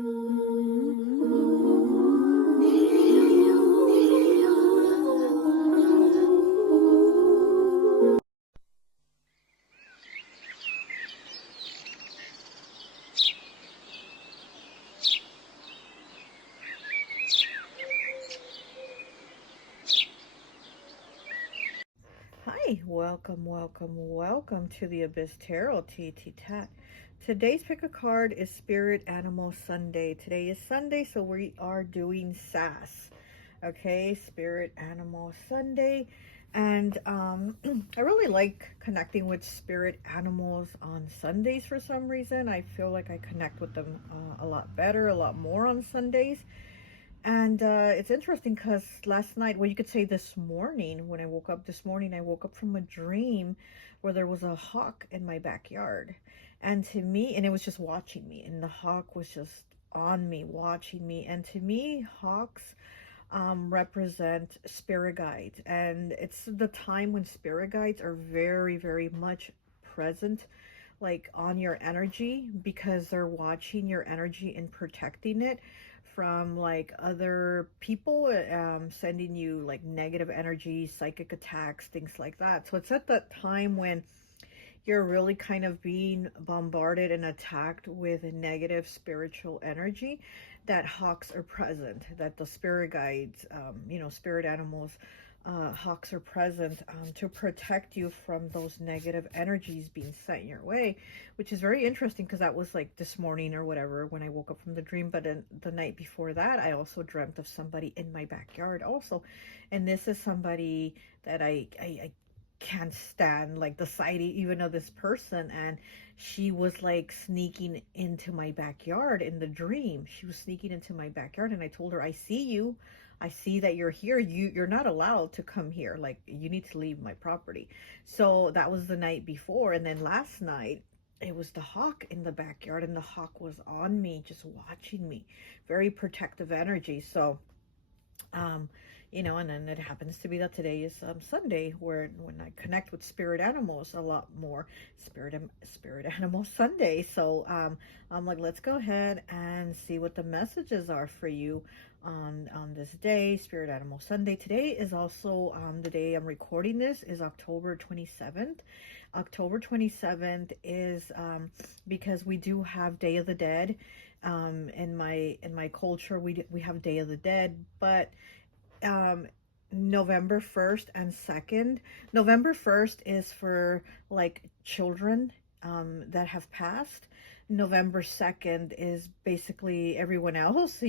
Hi, welcome to the Abyss Tarot T.A.T. Today's pick a card is Spirit Animal Sunday. Today is Sunday, so we are doing S.A.S. Okay, Spirit Animal Sunday. And I really like connecting with spirit animals on Sundays for some reason. I feel like I connect with them a lot better, a lot more on Sundays. And it's interesting because last night, well, you could say this morning, when I woke up this morning, I woke up from a dream where there was a hawk in my backyard. And to me, and it was just watching me, and the hawk was just on me, watching me. And to me, hawks represent spirit guides. And it's the time when spirit guides are very, very much present, like on your energy, because they're watching your energy and protecting it from like other people sending you like negative energy, psychic attacks, things like that. So it's at that time when you're really kind of being bombarded and attacked with a negative spiritual energy, that hawks are present, that the spirit guides, spirit animals, hawks are present to protect you from those negative energies being sent your way, which is very interesting because that was like this morning or whatever when I woke up from the dream. But then the night before that, I also dreamt of somebody in my backyard also. And this is somebody that I can't stand, like the sight even of this person. And she was like sneaking into my backyard in the dream. She was sneaking into my backyard, and I told her, I see you. I see that you're here. You're not allowed to come here. Like, you need to leave my property. So that was the night before. And then last night, it was the hawk in the backyard, and the hawk was on me, just watching me. Very protective energy. So and then it happens to be that today is Sunday, where when I connect with spirit animals a lot more, Spirit Animal Sunday. So I'm like, let's go ahead and see what the messages are for you on this day, Spirit Animal Sunday. Today is also the day I'm recording this is October 27th. October 27th is because we do have Day of the Dead. In my culture, we have Day of the Dead, but November 1st and 2nd. November 1st is for like children that have passed. November 2nd is basically everyone else,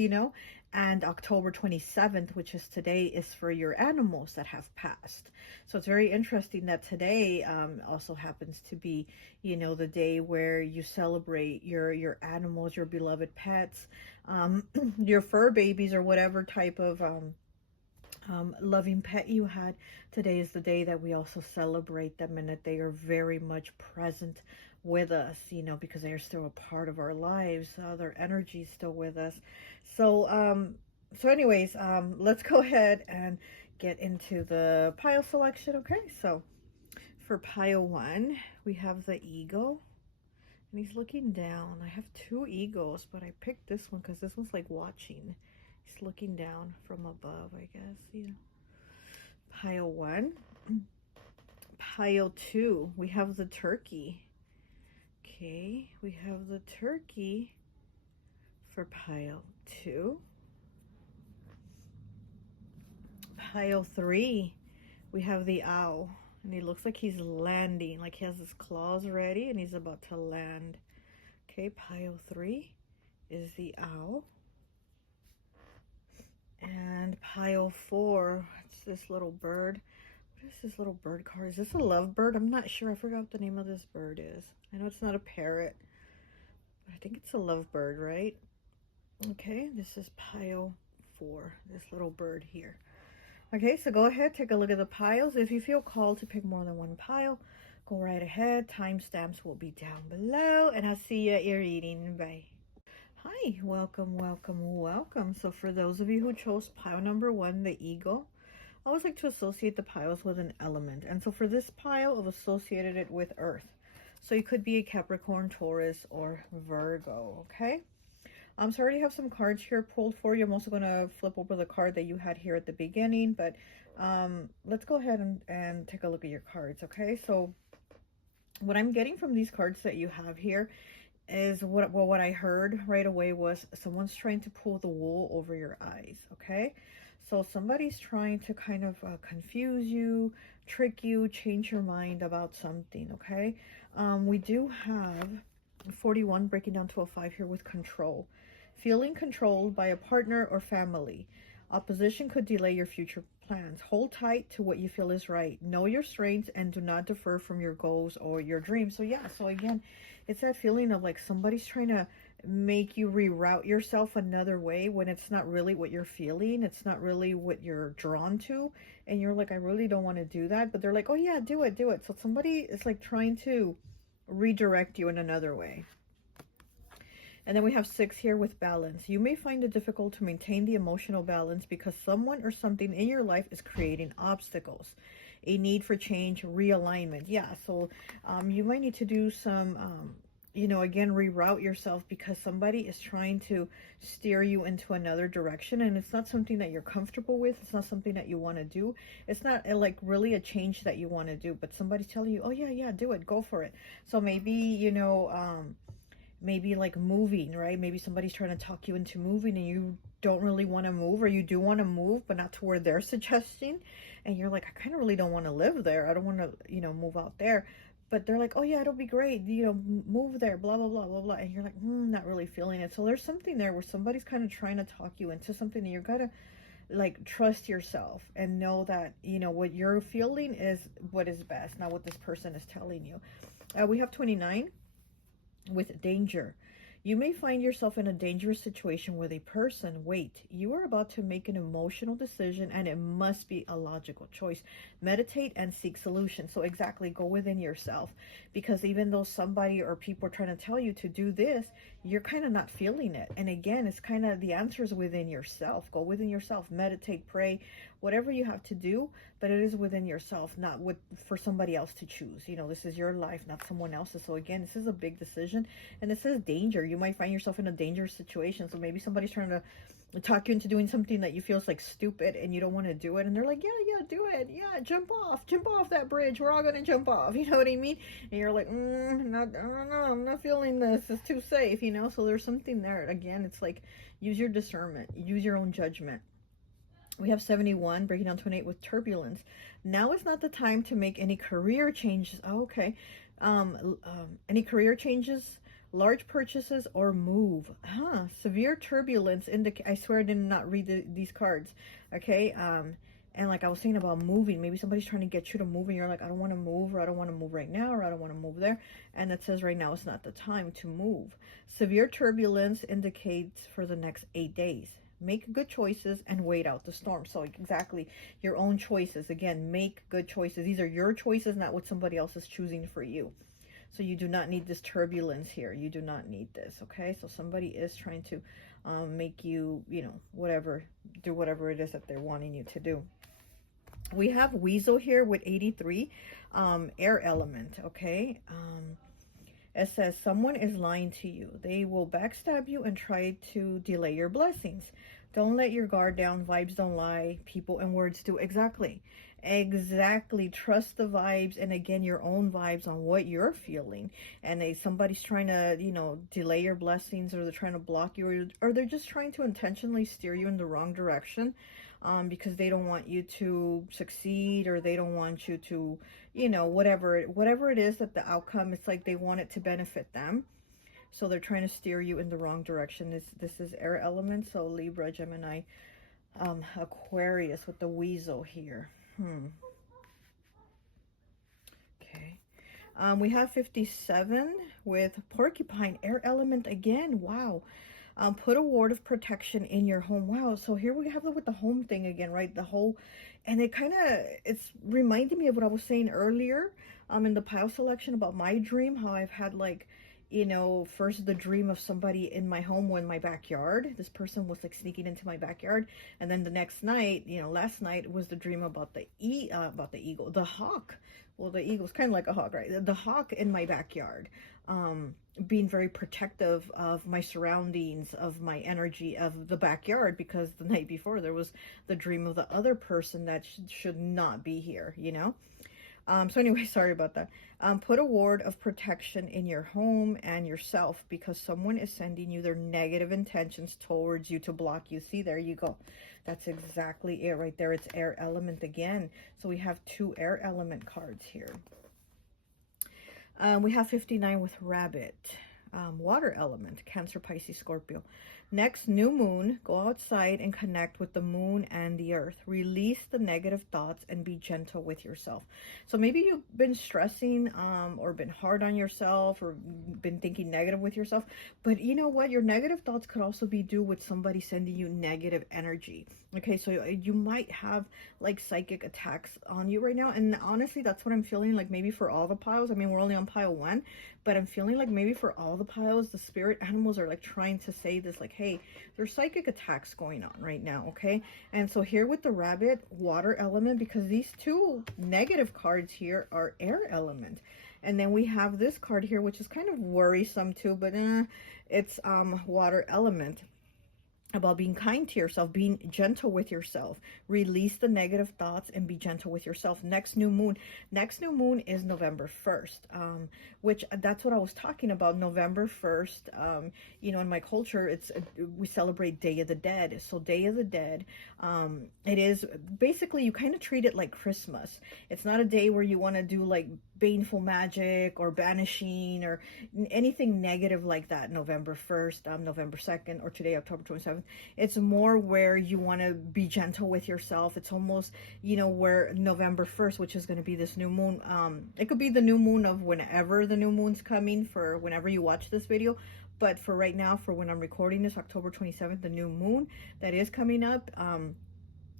and October 27th, which is today, is for your animals that have passed. So it's very interesting that today also happens to be, the day where you celebrate your animals, your beloved pets, your fur babies, or whatever type of loving pet you had. Today is the day that we also celebrate them, and that they are very much present with us, because they are still a part of our lives. Their energy is still with us. So anyways, let's go ahead and get into the pile selection. Okay, so for pile 1, we have the eagle, and he's looking down. I have 2 eagles, but I picked this one because this one's like watching. He's looking down from above, I guess, Pile 1. Pile 2, we have the turkey. Okay, we have the turkey for pile 2. Pile 3, we have the owl, and he looks like he's landing, like he has his claws ready and he's about to land. Okay, pile 3 is the owl. And pile 4, it's this little bird. What is this little bird card? Is this a lovebird? I'm not sure. I forgot what the name of this bird is. I know it's not a parrot, but I think it's a lovebird, right? Okay, this is pile 4, this little bird here. Okay, so go ahead, take a look at the piles. If you feel called to pick more than one pile, go right ahead. Timestamps will be down below, and I'll see you at your reading. Bye. Hi, welcome. So for those of you who chose pile number 1, the eagle, I always like to associate the piles with an element. And so for this pile, I've associated it with earth. So you could be a Capricorn, Taurus, or Virgo, okay? So I already have some cards here pulled for you. I'm also going to flip over the card that you had here at the beginning, but let's go ahead and take a look at your cards, okay? So what I'm getting from these cards that you have here is what I heard right away was someone's trying to pull the wool over your eyes, okay? So somebody's trying to kind of confuse you, trick you, change your mind about something, okay? We do have 41 breaking down to a 5 here with control. Feeling controlled by a partner or family. Opposition could delay your future plans. Hold tight to what you feel is right. Know your strengths and do not defer from your goals or your dreams. So yeah, so again, it's that feeling of like somebody's trying to make you reroute yourself another way when it's not really what you're feeling. It's not really what you're drawn to. And you're like, I really don't want to do that. But they're like, oh yeah, do it, do it. So somebody is like trying to redirect you in another way. And then we have 6 here with balance. You may find it difficult to maintain the emotional balance because someone or something in your life is creating obstacles. A need for change, realignment. Yeah, so you might need to do some, you know, again, reroute yourself because somebody is trying to steer you into another direction. And it's not something that you're comfortable with. It's not something that you want to do. It's not like really a change that you want to do. But somebody's telling you, oh, yeah, yeah, do it. Go for it. So maybe, you know, maybe like moving, right? Maybe somebody's trying to talk you into moving and you don't really want to move, or you do want to move, but not to where they're suggesting. And you're like, I kind of really don't want to live there. I don't want to, you know, move out there. But they're like, oh yeah, it'll be great. You know, move there, blah, blah, blah, blah, blah. And you're like, not really feeling it. So there's something there where somebody's kind of trying to talk you into something, and you got to like trust yourself and know that, you know, what you're feeling is what is best, not what this person is telling you. We have 29. With danger. You may find yourself in a dangerous situation with a person. Wait, you are about to make an emotional decision and it must be a logical choice. Meditate and seek solutions. So exactly, go within yourself, because even though somebody or people are trying to tell you to do this, you're kind of not feeling it. And again, it's kind of the answer is within yourself. Go within yourself, meditate, pray, whatever you have to do, but it is within yourself, not for somebody else to choose. You know, this is your life, not someone else's. So again, this is a big decision, and this is danger. You might find yourself in a dangerous situation. So maybe somebody's trying to talk you into doing something that you feel is like stupid and you don't want to do it, and they're like, yeah, do it, yeah, jump off that bridge, we're all gonna jump off, you know what I mean? And you're like, I don't know, I'm not feeling this, it's too safe, you know? So there's something there. Again, it's like, use your discernment, use your own judgment. We have 71 breaking down 28 with turbulence. Now is not the time to make any career changes. Oh, okay. Any career changes, large purchases, or move. Severe turbulence indicate. I swear I did not read these cards. Okay. And like I was saying about moving, maybe somebody's trying to get you to move and you're like, I don't want to move, or I don't want to move right now, or I don't want to move there. And it says right now is not the time to move. Severe turbulence indicates for the next 8 days. Make good choices and wait out the storm. So exactly, your own choices. Again, make good choices. These are your choices, not what somebody else is choosing for you. So you do not need this turbulence here. You do not need this, okay? So somebody is trying to make you, you know, whatever, do whatever it is that they're wanting you to do. We have Weasel here with 83, air element, okay? It says, someone is lying to you. They will backstab you and try to delay your blessings. Don't let your guard down. Vibes don't lie. People and words do. Exactly. Exactly. Trust the vibes. And again, your own vibes on what you're feeling. And somebody's trying to, you know, delay your blessings, or they're trying to block you, or they're just trying to intentionally steer you in the wrong direction. Because they don't want you to succeed, or they don't want you to, you know, whatever it is that the outcome, it's like they want it to benefit them. So they're trying to steer you in the wrong direction. This is air element, so Libra, Gemini, Aquarius with the Weasel here. Okay. We have 57 with Porcupine, air element again. Wow. Put a ward of protection in your home. Wow. So here we have with the home thing again, right? The whole, and it's reminding me of what I was saying earlier in the pile selection about my dream, how I've had like, you know, first the dream of somebody in my home or in my backyard. This person was like sneaking into my backyard. And then the next night, you know, last night was the dream about the eagle, the hawk. Well, the eagle's kind of like a hawk, right? The hawk in my backyard. being very protective of my surroundings, of my energy, of the backyard, because the night before there was the dream of the other person that should not be here, you know? So anyway, sorry about that. Put a ward of protection in your home and yourself, because someone is sending you their negative intentions towards you to block you. See, there you go. That's exactly it right there. It's air element again. So we have 2 air element cards here. We have 59 with rabbit. Water element, Cancer, Pisces, Scorpio. Next new moon, go outside and connect with the moon and the earth. Release the negative thoughts and be gentle with yourself. So maybe you've been stressing or been hard on yourself or been thinking negative with yourself. But you know what? Your negative thoughts could also be due with somebody sending you negative energy. Okay, so you might have like psychic attacks on you right now. And honestly, that's what I'm feeling like maybe for all the piles. I mean, we're only on pile 1, but I'm feeling like maybe for all the piles, the spirit animals are like trying to say this, like, hey, there's psychic attacks going on right now, okay? And so here with the rabbit, water element, because these 2 negative cards here are air element. And then we have this card here, which is kind of worrisome too, but it's water element. About being kind to yourself, being gentle with yourself, release the negative thoughts and be gentle with yourself. Next new moon is November 1st, which that's what I was talking about. November 1st, you know, in my culture, we celebrate Day of the Dead. So Day of the Dead, it is basically, you kind of treat it like Christmas. It's not a day where you want to do like baneful magic or banishing or anything negative like that. November 1st, November 2nd, or today, October 27th. It's more where you want to be gentle with yourself. It's almost, you know, where November 1st, which is going to be this new moon, it could be the new moon of whenever the new moon's coming, for whenever you watch this video. But for right now, for when I'm recording this, October 27th, the new moon that is coming up,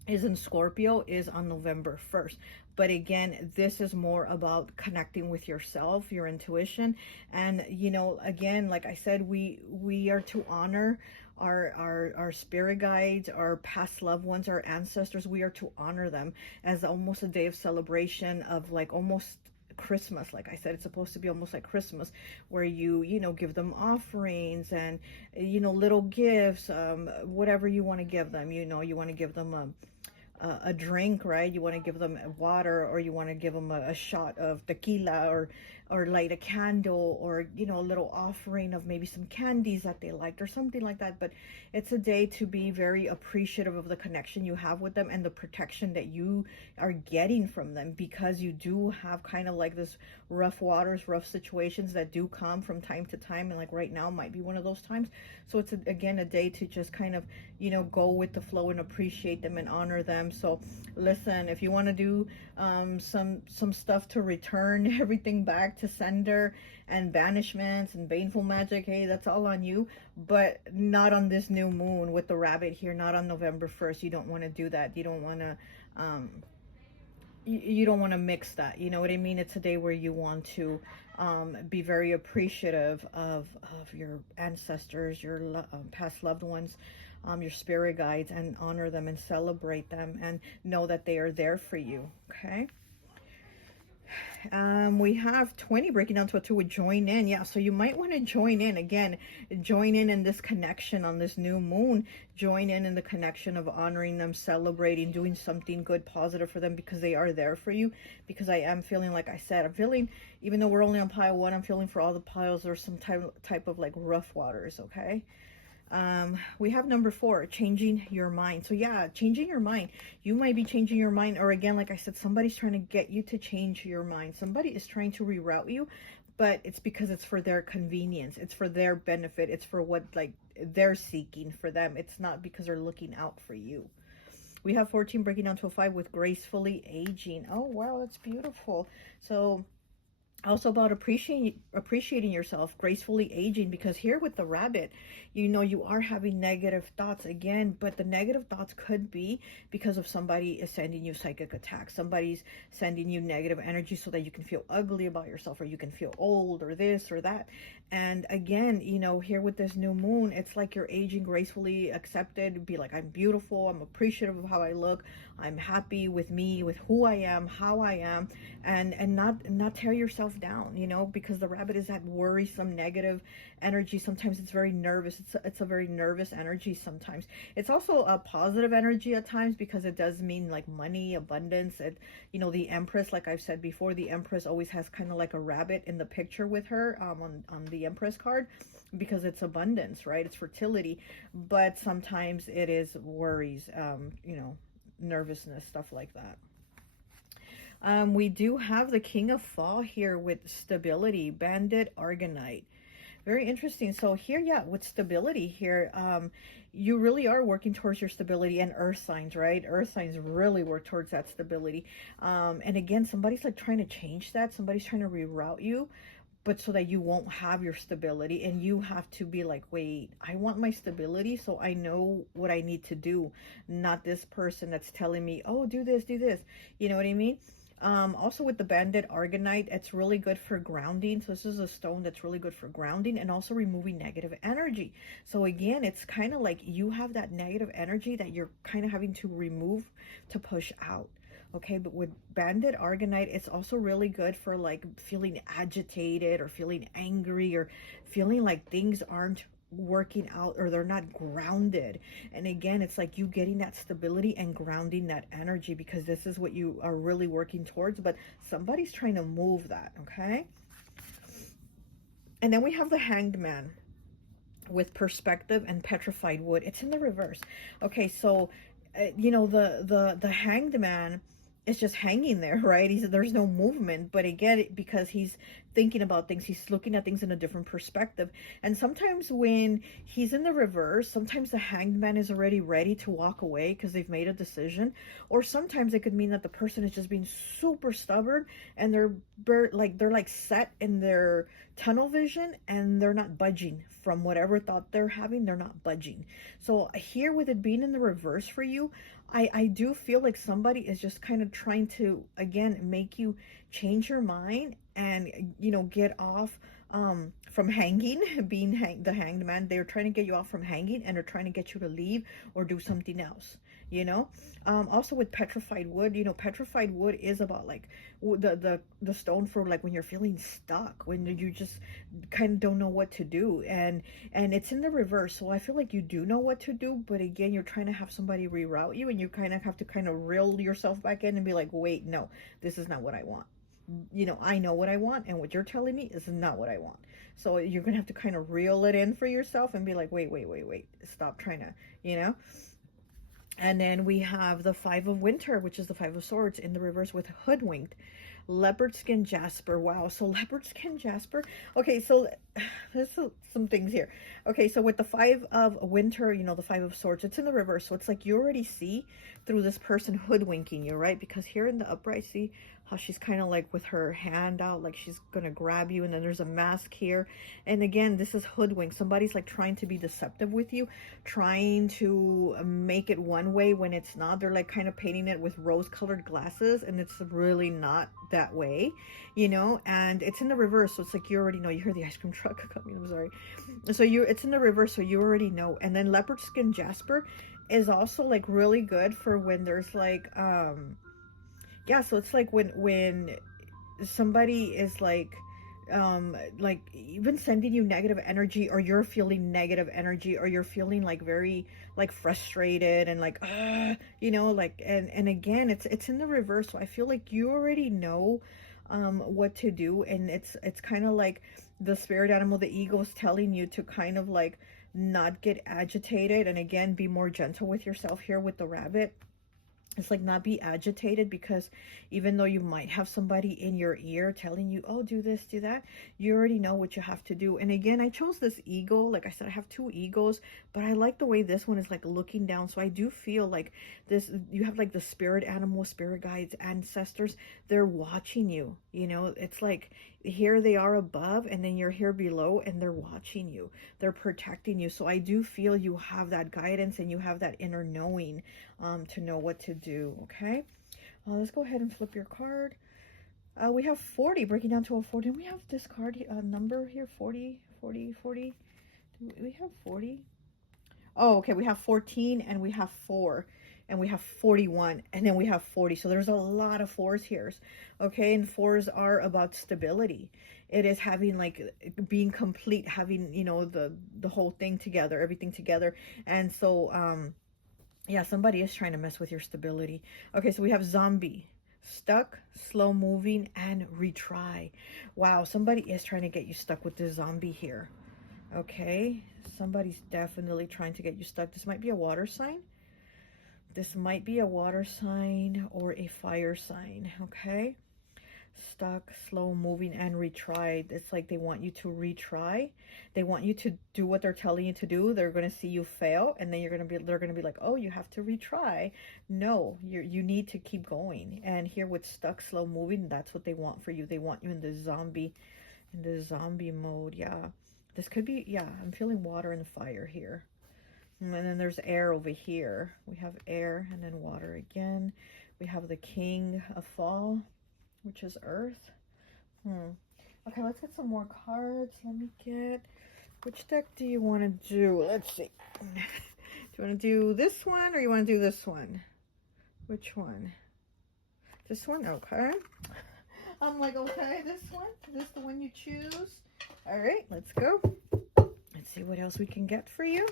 is in Scorpio, is on November 1st. But again, this is more about connecting with yourself, your intuition. And, you know, again, like I said, we are to honor our spirit guides, our past loved ones, our ancestors. We are to honor them as almost a day of celebration, of like almost Christmas. Like I said, it's supposed to be almost like Christmas, where you know, give them offerings and, you know, little gifts, whatever you want to give them. You know, you want to give them a drink, right? You want to give them water, or you want to give them a shot of tequila, or light a candle, or, you know, a little offering of maybe some candies that they liked or something like that. But it's a day to be very appreciative of the connection you have with them and the protection that you are getting from them, because you do have kind of like this rough waters, rough situations that do come from time to time, and like right now might be one of those times. So it's again a day to just kind of, you know, go with the flow and appreciate them and honor them. So listen, if you want to do some stuff to return everything back to sender, and banishments and baneful magic, hey, that's all on you, but not on this new moon with the rabbit here, not on November 1st. You don't want to do that. You don't want to you don't want to mix that, you know what I mean? It's a day where you want to be very appreciative of your ancestors, your past loved ones, your spirit guides, and honor them and celebrate them, and know that they are there for you. Okay. We have 20 breaking down to a 2 with join in. Yeah, so you might want to join in. Again, join in this connection on this new moon. Join in the connection of honoring them, celebrating, doing something good, positive for them, because they are there for you. Because I am feeling, like I said, I'm feeling, even though we're only on pile 1, I'm feeling for all the piles there's some type of like rough waters. Okay. We have number 4, changing your mind. So yeah, changing your mind. You might be changing your mind, or again, like I said, somebody's trying to get you to change your mind. Somebody is trying to reroute you, but it's because it's for their convenience. It's for their benefit. It's for what like they're seeking for them. It's not because they're looking out for you. We have 14 breaking down to a 5 with gracefully aging. Oh, wow, that's beautiful. So also about appreciating yourself, gracefully aging, because here with the rabbit, you know, you are having negative thoughts again, but the negative thoughts could be because of somebody is sending you psychic attacks. Somebody's sending you negative energy so that you can feel ugly about yourself, or you can feel old, or this or that. And again, you know, here with this new moon, it's like you're aging gracefully, accepted, be like, I'm beautiful, I'm appreciative of how I look, I'm happy with me, with who I am, how I am, and not tear yourself down, you know, because the rabbit is that worrisome, negative energy. Sometimes it's very nervous. It's a very nervous energy sometimes. It's also a positive energy at times, because it does mean like money, abundance. You know, the Empress, like I've said before, the Empress always has kind of like a rabbit in the picture with her, on the Empress card, because it's abundance, right? It's fertility. But sometimes it is worries, you know, nervousness, stuff like that. We do have the King of Fall here with stability, Bandit, Argonite. Very interesting. So here, yeah, with stability here, you really are working towards your stability, and earth signs, right? Earth signs really work towards that stability. And again, somebody's like trying to change that. Somebody's trying to reroute you, but so that you won't have your stability, and you have to be like, wait, I want my stability, so I know what I need to do, not this person that's telling me, oh, do this, do this. You know what I mean? Also with the Bandit Argonite, it's really good for grounding. So this is a stone that's really good for grounding and also removing negative energy. So again, it's kind of like you have that negative energy that you're kind of having to remove, to push out. Okay, but with Bandit Argonite, it's also really good for like feeling agitated or feeling angry or feeling like things aren't working out, or they're not grounded. And again, it's like you getting that stability and grounding that energy, because this is what you are really working towards, but somebody's trying to move that. Okay, and then we have the Hanged Man with perspective and petrified wood. It's in the reverse. Okay, so you know, the Hanged Man is just hanging there, right? There's no movement, but again, because he's thinking about things, he's looking at things in a different perspective. And sometimes when he's in the reverse, sometimes the Hanged Man is already ready to walk away because they've made a decision, or sometimes it could mean that the person is just being super stubborn, and they're like set in their tunnel vision, and they're not budging from whatever thought they're having. They're not budging. So here, with it being in the reverse for you, I do feel like somebody is just kind of trying to, again, make you change your mind and, you know, get off from hanging, being the Hanged Man. They're trying to get you off from hanging, and they're trying to get you to leave or do something else, you know. Also with petrified wood, you know, petrified wood is about like the stone for like when you're feeling stuck, when you just kind of don't know what to do, and it's in the reverse. So I feel like you do know what to do, but again, you're trying to have somebody reroute you, and you kind of have to kind of reel yourself back in and be like, wait, no, this is not what I want. You know, I know what I want, and what you're telling me is not what I want. So you're gonna have to kind of reel it in for yourself and be like, wait, stop trying to, you know. And then we have the Five of Winter, which is the Five of Swords in the reverse with hoodwinked. Leopard skin jasper. Wow. So leopard skin jasper. Okay, so there's some things here. Okay, so with the Five of Winter, you know, the Five of Swords, it's in the reverse. So it's like you already see through this person hoodwinking you, right? Because here in the upright, see how she's kind of like with her hand out, like she's gonna grab you, and then there's a mask here. And again, this is hoodwink. Somebody's like trying to be deceptive with you, trying to make it one way when it's not. They're like kind of painting it with rose-colored glasses, and it's really not that way, you know. And it's in the reverse, so it's like you already know. You hear the ice cream truck coming, I'm sorry. So it's in the reverse, so you already know. And then leopard skin jasper is also like really good for when there's like yeah, so it's like when somebody is like even sending you negative energy, or you're feeling negative energy, or you're feeling like very like frustrated and like you know, like, and again, it's in the reverse. So I feel like you already know what to do, and it's kind of like the spirit animal, the ego, is telling you to kind of like not get agitated, and again, be more gentle with yourself here with the rabbit. It's like not be agitated, because even though you might have somebody in your ear telling you, oh, do this, do that, you already know what you have to do. And again, I chose this eagle. Like I said, I have two egos, but I like the way this one is like looking down. So I do feel like this, you have like the spirit animal, spirit guides, ancestors, they're watching you, you know. It's like here they are above, and then you're here below, and they're watching you, they're protecting you. So I do feel you have that guidance, and you have that inner knowing to know what to do. Okay, let's go ahead and flip your card. We have 40, breaking down to a 40, and we have this card number here, 40. 40, 40. Do we have 40? Oh, okay, we have 14 and we have 4 and we have 41 and then we have 40. So there's a lot of 4s here. Okay, and 4s are about stability. It is having like being complete, having, you know, the whole thing together, everything together. And so yeah, somebody is trying to mess with your stability. Okay, so we have zombie, stuck, slow moving, and retry. Wow, somebody is trying to get you stuck with this zombie here. Okay, somebody's definitely trying to get you stuck. This might be a water sign. This might be a water sign or a fire sign. Okay, stuck, slow moving, and retried. It's like they want you to retry. They want you to do what they're telling you to do. They're going to see you fail, and then they're going to be like, oh, you have to retry. No, you need to keep going. And here with stuck, slow moving, that's what they want for you. They want you in the zombie mode. Yeah, this could be, yeah, I'm feeling water and fire here. And then there's air over here. We have air and then water again. We have the king of fall, which is earth. Okay, let's get some more cards. Let me get, which deck do you want to do? Let's see. Do you want to do this one or you want to do this one? Which one? This one? Okay. I'm like, okay, this one? Is this the one you choose? All right, let's go. Let's see what else we can get for you.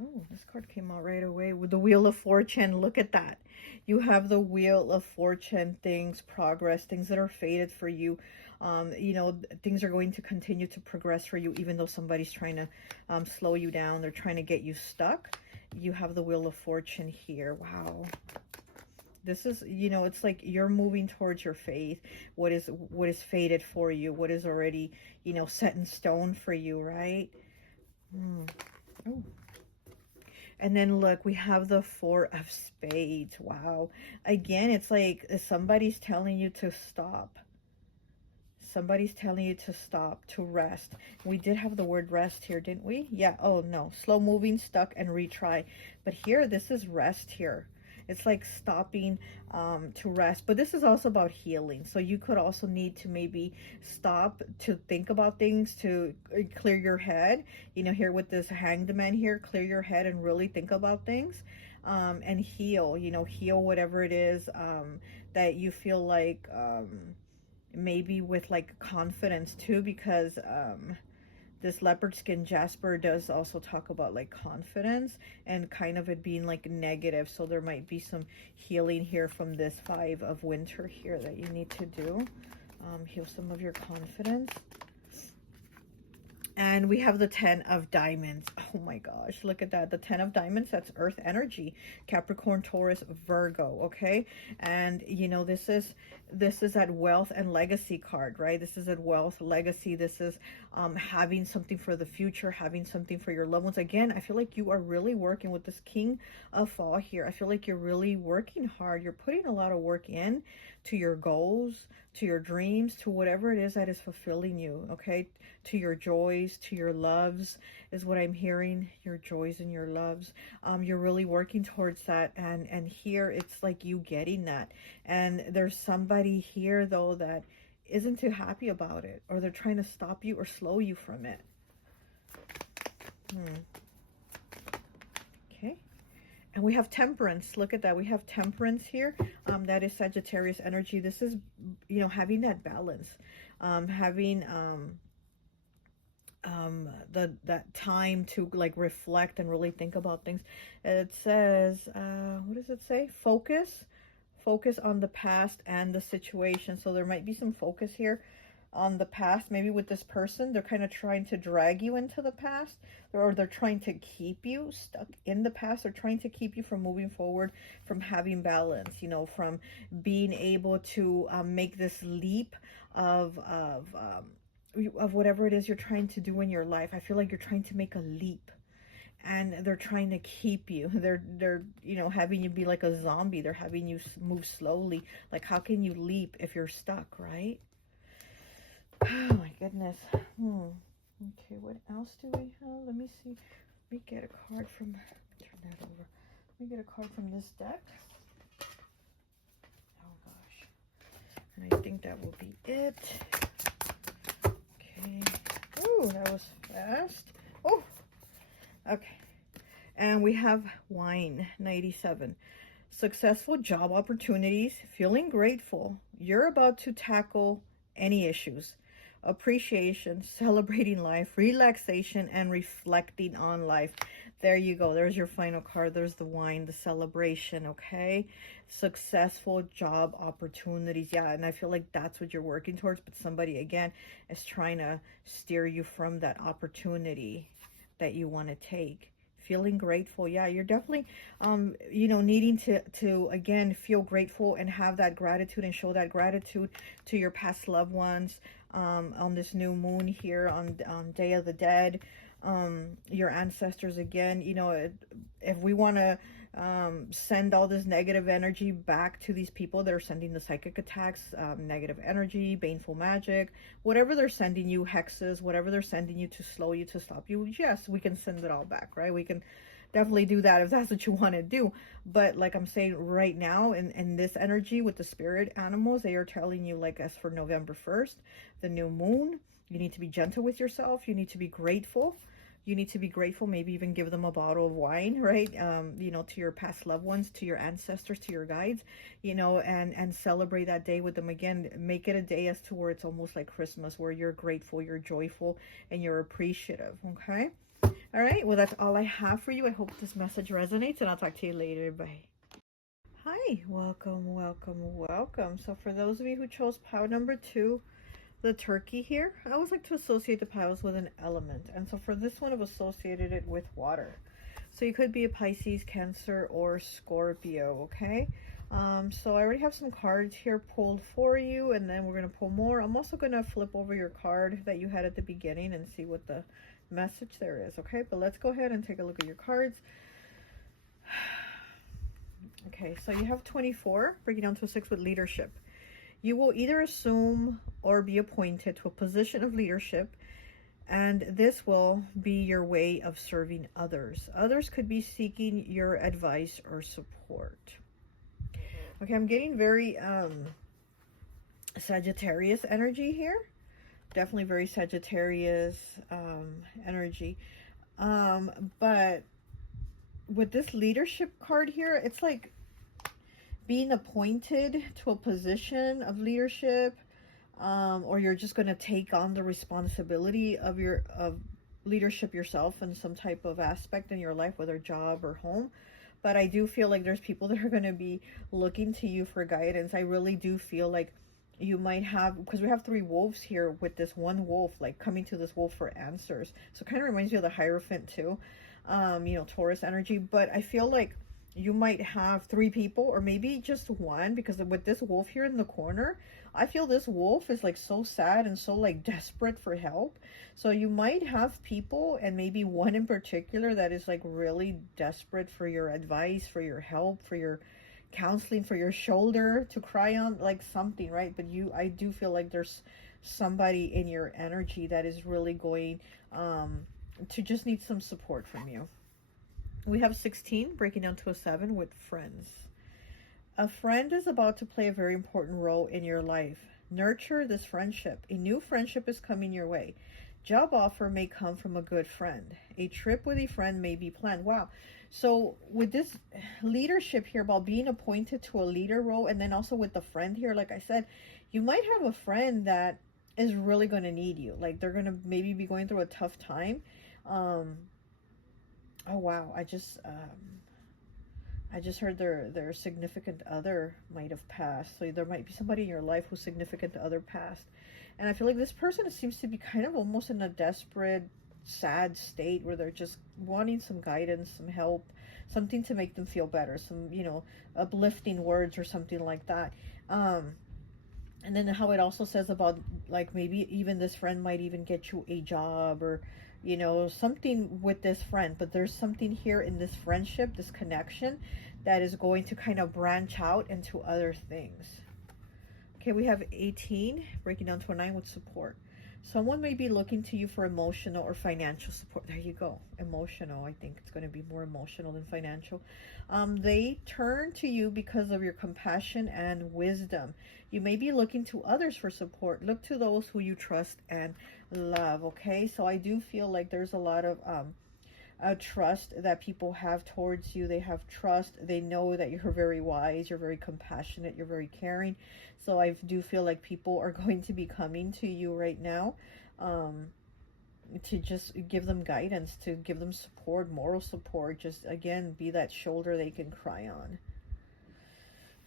Oh, this card came out right away with the Wheel of Fortune. Look at that. You have the Wheel of Fortune, things, progress, things that are fated for you. You know, things are going to continue to progress for you, even though somebody's trying to slow you down. They're trying to get you stuck. You have the Wheel of Fortune here. Wow. This is, you know, it's like you're moving towards your faith. What is fated for you? What is already, you know, set in stone for you, right? Oh. And then look, we have the Four of Spades. Wow. Again, it's like somebody's telling you to stop. Somebody's telling you to stop, to rest. We did have the word rest here, didn't we? Yeah. Oh, no. Slow moving, stuck, and retry. But here, this is rest here. It's like stopping to rest. But this is also about healing. So you could also need to maybe stop to think about things, to clear your head. You know, here with this Hanged Man here, clear your head and really think about things. And heal, you know, heal whatever it is that you feel like maybe with like confidence too, because this leopard skin jasper does also talk about like confidence and kind of it being like negative. So there might be some healing here from this Five of Winter here that you need to do. Heal some of your confidence. And we have the Ten of Diamonds. Oh my gosh, look at that. The Ten of Diamonds, that's earth energy. Capricorn, Taurus, Virgo, okay? And, you know, this is that wealth and legacy card, right? This is a wealth, legacy. This is having something for the future, having something for your loved ones. Again, I feel like you are really working with this King of Fall here. I feel like you're really working hard. You're putting a lot of work in to your goals, to your dreams, to whatever it is that is fulfilling you, okay? To your joys, to your loves is what I'm hearing, your joys and your loves. You're really working towards that, and here it's like you getting that. And there's somebody here though that isn't too happy about it, or they're trying to stop you or slow you from it. Okay. And we have Temperance. Look at that. We have Temperance here. That is Sagittarius energy. This is, you know, having that balance, having that time to like reflect and really think about things. It says, what does it say? Focus on the past and the situation. So there might be some focus here on the past. Maybe with this person, they're kind of trying to drag you into the past, or they're trying to keep you stuck in the past. They're trying to keep you from moving forward, from having balance, you know, from being able to make this leap of whatever it is you're trying to do in your life. I feel like you're trying to make a leap, and they're trying to keep you. They're you know, having you be like a zombie. They're having you move slowly. Like, how can you leap if you're stuck, right? Oh my goodness. Okay, what else do we have? Let me see. Let me get a card from, turn that over. Let me get a card from this deck. Oh gosh. And I think that will be it. Okay. Oh, that was fast. Oh, okay. And we have wine, 97. Successful job opportunities, feeling grateful. You're about to tackle any issues. Appreciation, celebrating life, relaxation, and reflecting on life. There you go. There's your final card. There's the wine, the celebration, okay? Successful job opportunities. Yeah, and I feel like that's what you're working towards, but somebody, again, is trying to steer you from that opportunity that you want to take. Feeling grateful. Yeah, you're definitely you know, needing to again feel grateful and have that gratitude and show that gratitude to your past loved ones on this new moon here on Day of the Dead. Your ancestors, again, you know, if we want to send all this negative energy back to these people that are sending the psychic attacks, negative energy, baneful magic, whatever they're sending you, hexes, whatever they're sending you to slow you, to stop you, yes, we can send it all back, right? We can definitely do that if that's what you want to do. But like I'm saying right now, in this energy with the spirit animals, they are telling you, like, as for November 1st, the new moon, you need to be gentle with yourself. You need to be grateful. You need to be grateful, maybe even give them a bottle of wine, right? You know, to your past loved ones, to your ancestors, to your guides, you know, and celebrate that day with them again. Make it a day as to where it's almost like Christmas, where you're grateful, you're joyful, and you're appreciative, okay? All right, well, that's all I have for you. I hope this message resonates, and I'll talk to you later. Bye. Hi, welcome, welcome, welcome. So for those of you who chose pile number 2, the turkey here, I always like to associate the piles with an element, and so for this one I've associated it with water. So you could be a Pisces, Cancer, or Scorpio, okay? So I already have some cards here pulled for you, and then we're going to pull more. I'm also going to flip over your card that you had at the beginning and see what the message there is, okay? But let's go ahead and take a look at your cards. Okay, so you have 24, breaking down to a 6 with leadership. You will either assume or be appointed to a position of leadership, and this will be your way of serving others. Others could be seeking your advice or support. Okay, I'm getting very Sagittarius energy here. Definitely very Sagittarius energy. But with this leadership card here, it's like being appointed to a position of leadership, or you're just going to take on the responsibility of leadership yourself in some type of aspect in your life, whether job or home. But I do feel like there's people that are going to be looking to you for guidance. I really do feel like you might have, because we have 3 wolves here, with this one wolf like coming to this wolf for answers. So it kind of reminds me of the Hierophant too, you know, Taurus energy. But I feel like you might have 3 people, or maybe just one, because with this wolf here in the corner, I feel this wolf is like so sad and so like desperate for help. So you might have people, and maybe one in particular, that is like really desperate for your advice, for your help, for your counseling, for your shoulder to cry on, like something, right? But I do feel like there's somebody in your energy that is really going to just need some support from you. We have 16, breaking down to a 7 with friends. A friend is about to play a very important role in your life. Nurture this friendship. A new friendship is coming your way. Job offer may come from a good friend. A trip with a friend may be planned. Wow. So with this leadership here, about being appointed to a leader role, and then also with the friend here, like I said, you might have a friend that is really going to need you. Like they're going to maybe be going through a tough time. Oh wow, I just heard their significant other might have passed. So there might be somebody in your life whose significant other passed. And I feel like this person seems to be kind of almost in a desperate, sad state, where they're just wanting some guidance, some help, something to make them feel better, some, you know, uplifting words or something like that. And then how it also says about, like, maybe even this friend might even get you a job, or, you know, something with this friend. But there's something here in this friendship, this connection, that is going to kind of branch out into other things. Okay, we have 18, breaking down to a 9 with support. Someone may be looking to you for emotional or financial support. There you go. Emotional. I think it's going to be more emotional than financial. They turn to you because of your compassion and wisdom. You may be looking to others for support. Look to those who you trust and love. Okay, so I do feel like there's a lot of trust that people have towards you. They have trust. They know that you're very wise, you're very compassionate, you're very caring. So I do feel like people are going to be coming to you right now, to just give them guidance, to give them support, moral support. Just, again, be that shoulder they can cry on.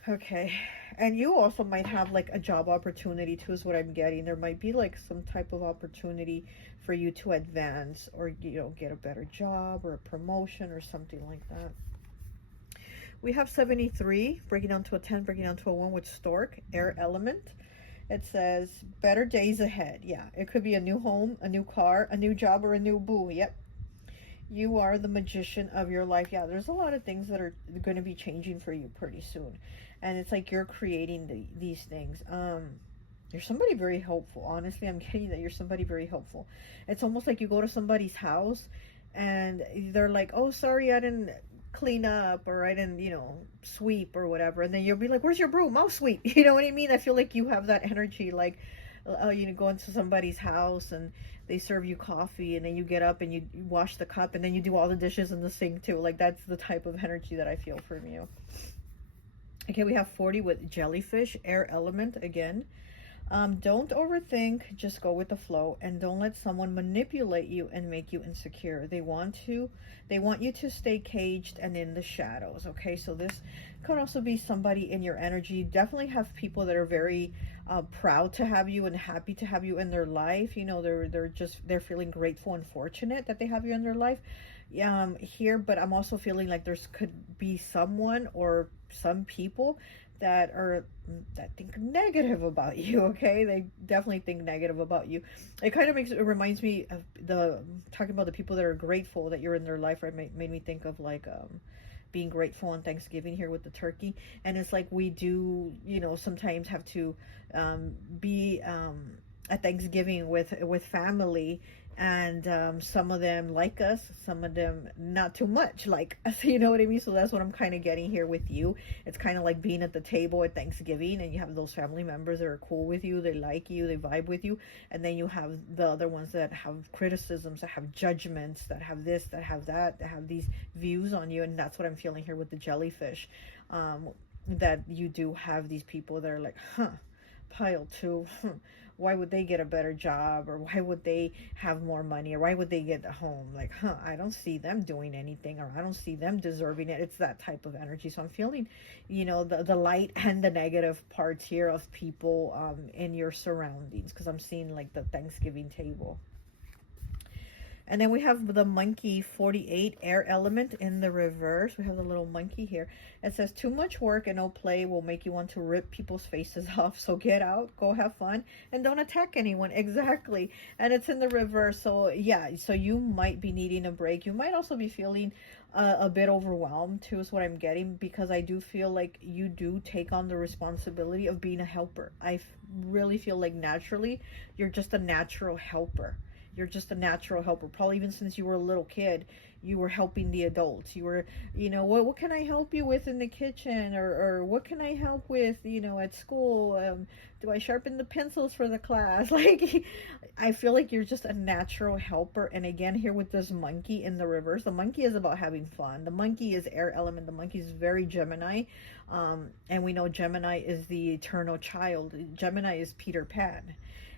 Okay, and you also might have like a job opportunity too, is what I'm getting. There might be like some type of opportunity for you to advance, or, you know, get a better job or a promotion or something like that. We have 73, breaking down to a 10, breaking down to a 1 with Stork, air element. It says, better days ahead. Yeah, it could be a new home, a new car, a new job, or a new boo. Yep. You are the magician of your life. Yeah, there's a lot of things that are going to be changing for you pretty soon. And it's like you're creating these things. You're somebody very helpful. Honestly, I'm getting that you're somebody very helpful. It's almost like you go to somebody's house and they're like, oh, sorry, I didn't clean up, or I didn't, you know, sweep or whatever. And then you'll be like, where's your broom? I'll sweep. You know what I mean? I feel like you have that energy, like, you know, go into somebody's house and they serve you coffee, and then you get up and you wash the cup, and then you do all the dishes in the sink too. Like, that's the type of energy that I feel from you. Okay, we have 40 with jellyfish, air element again. Don't overthink, just go with the flow, and don't let someone manipulate you and make you insecure. They want you to stay caged and in the shadows. Okay, so this could also be somebody in your energy. Definitely have people that are very proud to have you and happy to have you in their life. You know, they're feeling grateful and fortunate that they have you in their life here. But I'm also feeling like there's could be someone or some people that think negative about you. Okay, they definitely think negative about you. It kind of reminds me of talking about the people that are grateful that you're in their life. Right, made me think of like being grateful on Thanksgiving here with the turkey. And it's like we do, you know, sometimes have to be at Thanksgiving with family, and some of them like us, some of them not too much like us, you know what I mean? So that's what I'm kind of getting here with you. It's kind of like being at the table at Thanksgiving, and you have those family members that are cool with you, they like you, they vibe with you, and then you have the other ones that have criticisms, that have judgments, that have this, that have that, that have these views on you. And that's what I'm feeling here with the jellyfish, that you do have these people that are like, pile two, why would they get a better job, or why would they have more money, or why would they get a home? Like, I don't see them doing anything, or I don't see them deserving it. It's that type of energy. So I'm feeling, you know, the light and the negative parts here of people in your surroundings, because I'm seeing like the Thanksgiving table. And then we have the monkey 48, air element in the reverse. We have the little monkey here. It says, too much work and no play will make you want to rip people's faces off. So get out, go have fun, and don't attack anyone. Exactly. And it's in the reverse. So yeah, so you might be needing a break. You might also be feeling a bit overwhelmed too, is what I'm getting, because I do feel like you do take on the responsibility of being a helper. I really feel like naturally, you're just a natural helper. You're just a natural helper. Probably even since you were a little kid, you were helping the adults. You were, you know, what can I help you with in the kitchen? Or what can I help with, you know, at school? Do I sharpen the pencils for the class? Like, I feel like you're just a natural helper. And again, here with this monkey in the reverse, the monkey is about having fun. The monkey is air element. The monkey is very Gemini. And we know Gemini is the eternal child. Gemini is Peter Pan,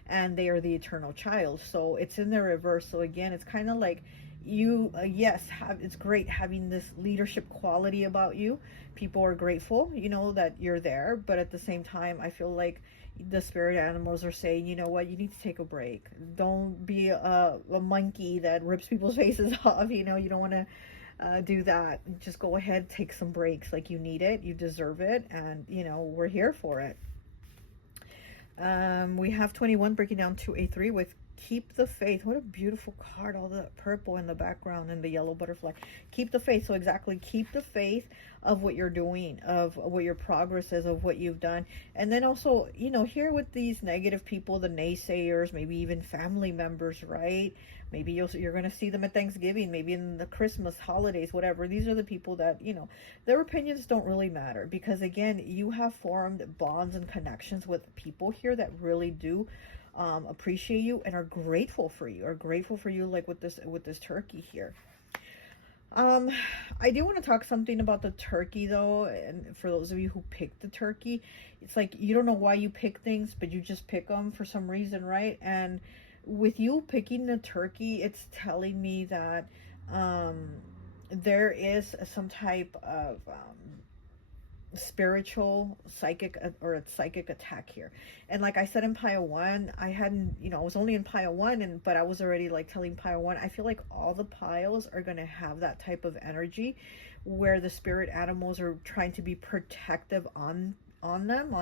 and they are the eternal child. So it's in the reverse. So again, it's kind of like you, yes, it's great having this leadership quality about you. People are grateful, you know, that you're there. But at the same time, I feel like the spirit animals are saying, you know what, you need to take a break. Don't be a monkey that rips people's faces off. You know, you don't want to do that. Just go ahead, take some breaks. Like, you need it, you deserve it, and you know, we're here for it. We have 21 breaking down to a 3 with keep the faith. What a beautiful card, all the purple in the background and the yellow butterfly. Keep the faith. So exactly, keep the faith of what you're doing, of what your progress is, of what you've done. And then also, you know, here with these negative people, the naysayers, maybe even family members, right? Maybe you're going to see them at Thanksgiving, maybe in the Christmas holidays, whatever. These are the people that, you know, their opinions don't really matter, because again, you have formed bonds and connections with people here that really do appreciate you and are grateful for you, like with this turkey here. I do want to talk something about the turkey though, and for those of you who picked the turkey, it's like you don't know why you pick things, but you just pick them for some reason, right? And with you picking the turkey, it's telling me that there is some type of spiritual psychic or a psychic attack here. And like I said in pile 1, I hadn't, you know, I was only in pile 1, and but I was already like telling pile 1, I feel like all the piles are going to have that type of energy where the spirit animals are trying to be protective on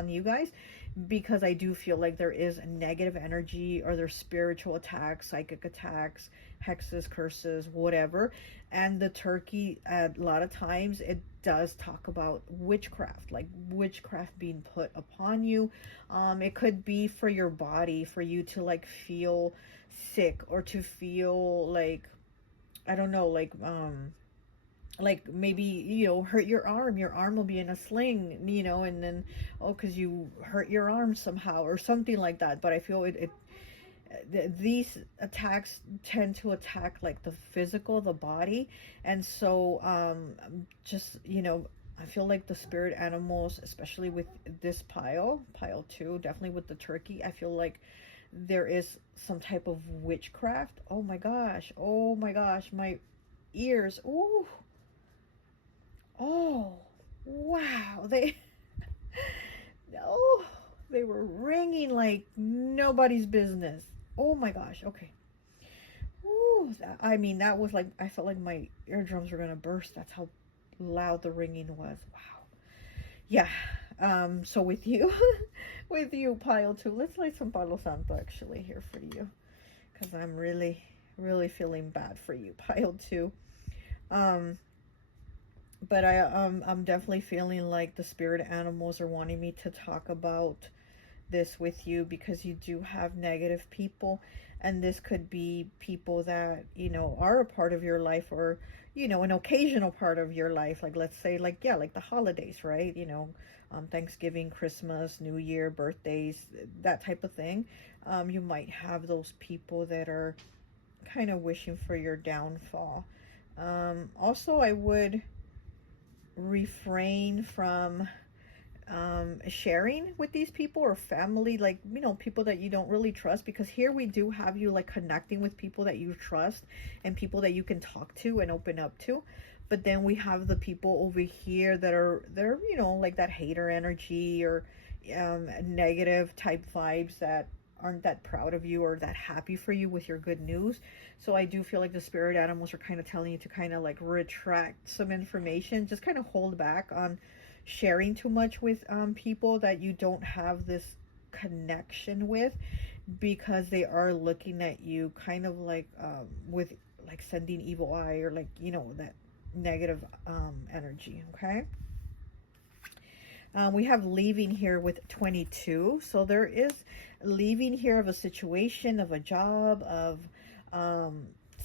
you guys, because I do feel like there is a negative energy, or there's spiritual attacks, psychic attacks, hexes, curses, whatever. And the turkey, a lot of times it does talk about witchcraft, like witchcraft being put upon you. It could be for your body, for you to like feel sick, or to feel like, I don't know, like maybe, you know, hurt your arm will be in a sling, you know, and then, oh, because you hurt your arm somehow or something like that. But I feel these attacks tend to attack like the physical, the body. And so just, you know, I feel like the spirit animals, especially with this pile 2, definitely with the turkey, I feel like there is some type of witchcraft. Oh my gosh, my ears. Ooh. Oh, wow. Oh, they were ringing like nobody's business. Oh my gosh. Okay. Ooh, I mean, that was like, I felt like my eardrums were going to burst. That's how loud the ringing was. Wow. Yeah. So with you, with you, pile 2, let's light some Palo Santo actually here for you, because I'm really, really feeling bad for you, pile 2. But I'm definitely feeling like the spirit animals are wanting me to talk about this with you, because you do have negative people, and this could be people that, you know, are a part of your life, or, you know, an occasional part of your life. Like, let's say, like, yeah, like the holidays, right? You know, Thanksgiving, Christmas, New Year, birthdays, that type of thing. You might have those people that are kind of wishing for your downfall. Also, I would refrain from sharing with these people, or family, like, you know, people that you don't really trust, because here we do have you like connecting with people that you trust and people that you can talk to and open up to. But then we have the people over here that they're, you know, like that hater energy, or negative type vibes that aren't that proud of you or that happy for you with your good news. So I do feel like the spirit animals are kind of telling you to kind of like retract some information, just kind of hold back on sharing too much with people that you don't have this connection with, because they are looking at you kind of like with like sending evil eye, or like, you know, that negative energy. Okay. We have leaving here with 22. So there is leaving here of a situation, of a job, of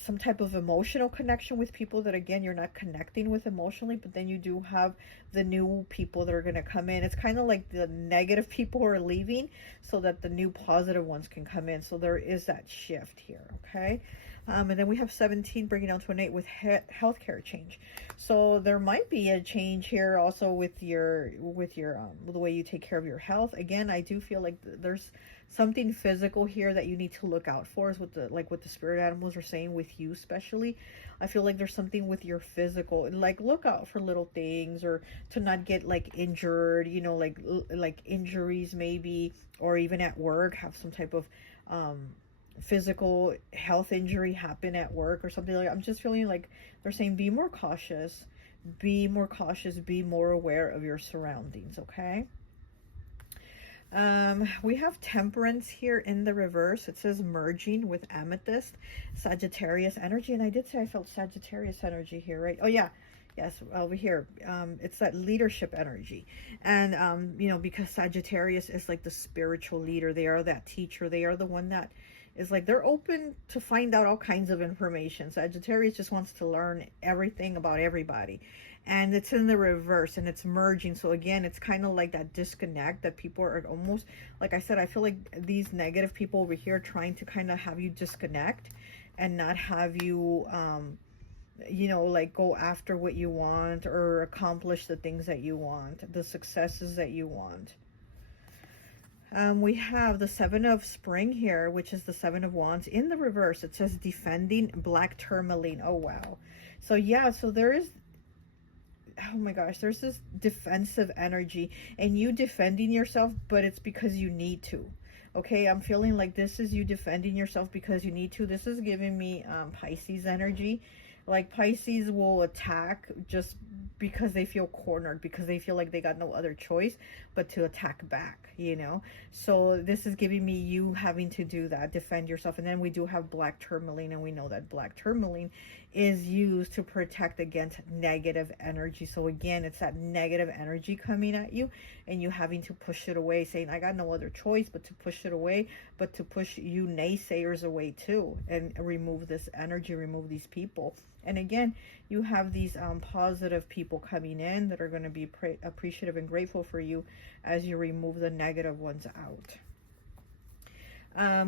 some type of emotional connection with people that, again, you're not connecting with emotionally, but then you do have the new people that are going to come in. It's kind of like the negative people are leaving so that the new positive ones can come in. So there is that shift here. Okay. And then we have 17 bringing down to an 8 with healthcare change. So there might be a change here also with your the way you take care of your health. Again, I do feel like there's something physical here that you need to look out for, is what the spirit animals are saying with you especially. I feel like there's something with your physical, and like look out for little things, or to not get like injured, you know, like injuries maybe, or even at work have some type of physical health injury happen at work or something. Like, I'm just feeling like they're saying be more cautious, be more aware of your surroundings. Okay. We have Temperance here in the reverse. It says merging with Amethyst, Sagittarius energy. And I did say I felt Sagittarius energy here, right? Oh, yeah. Yes, over here. It's that leadership energy. And, you know, because Sagittarius is like the spiritual leader. They are that teacher. They are the one that is like, they're open to find out all kinds of information. Sagittarius just wants to learn everything about everybody. And it's in the reverse and it's merging. So again, it's kind of like that disconnect that people are almost, like I said, I feel like these negative people over here trying to kind of have you disconnect and not have you, you know, like go after what you want or accomplish the things that you want, the successes that you want. We have the Seven of Spring here, which is the Seven of Wands. In the reverse, it says defending black tourmaline. Oh, wow. So, yeah, so there is, oh my gosh, there's this defensive energy and you defending yourself, but it's because you need to. Okay, I'm feeling like this is you defending yourself because you need to. This is giving me Pisces energy. Like Pisces will attack just because they feel cornered, because they feel like they got no other choice but to attack back, you know. So this is giving me you having to do that, defend yourself. And then we do have black tourmaline, and we know that black tourmaline is used to protect against negative energy. So again, it's that negative energy coming at you and you having to push it away, saying I got no other choice but to push it away, but to push you naysayers away too, and remove this energy, remove these people. And again, you have these positive people coming in that are going to be appreciative and grateful for you as you remove the negative ones out.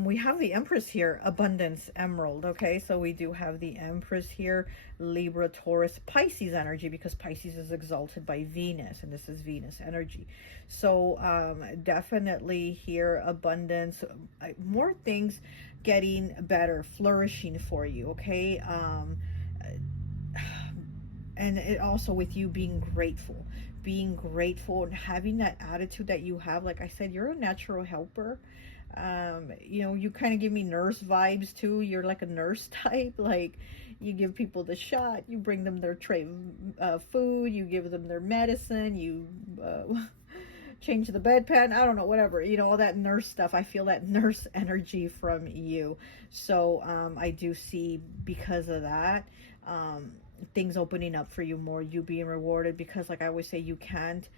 We have the Empress here, Abundance, Emerald. Okay, so we do have the Empress here, Libra, Taurus, Pisces energy, because Pisces is exalted by Venus, and this is Venus energy. So definitely here, abundance, more things getting better, flourishing for you. Okay, and it also with you being grateful and having that attitude that you have. Like I said, you're a natural helper. You know, you kind of give me nurse vibes too. You're like a nurse type. Like you give people the shot, you bring them their tray of food, you give them their medicine, you change the bedpan, I don't know, whatever, you know, all that nurse stuff. I feel that nurse energy from you. So I do see, because of that, things opening up for you more, you being rewarded, because like I always say, you can't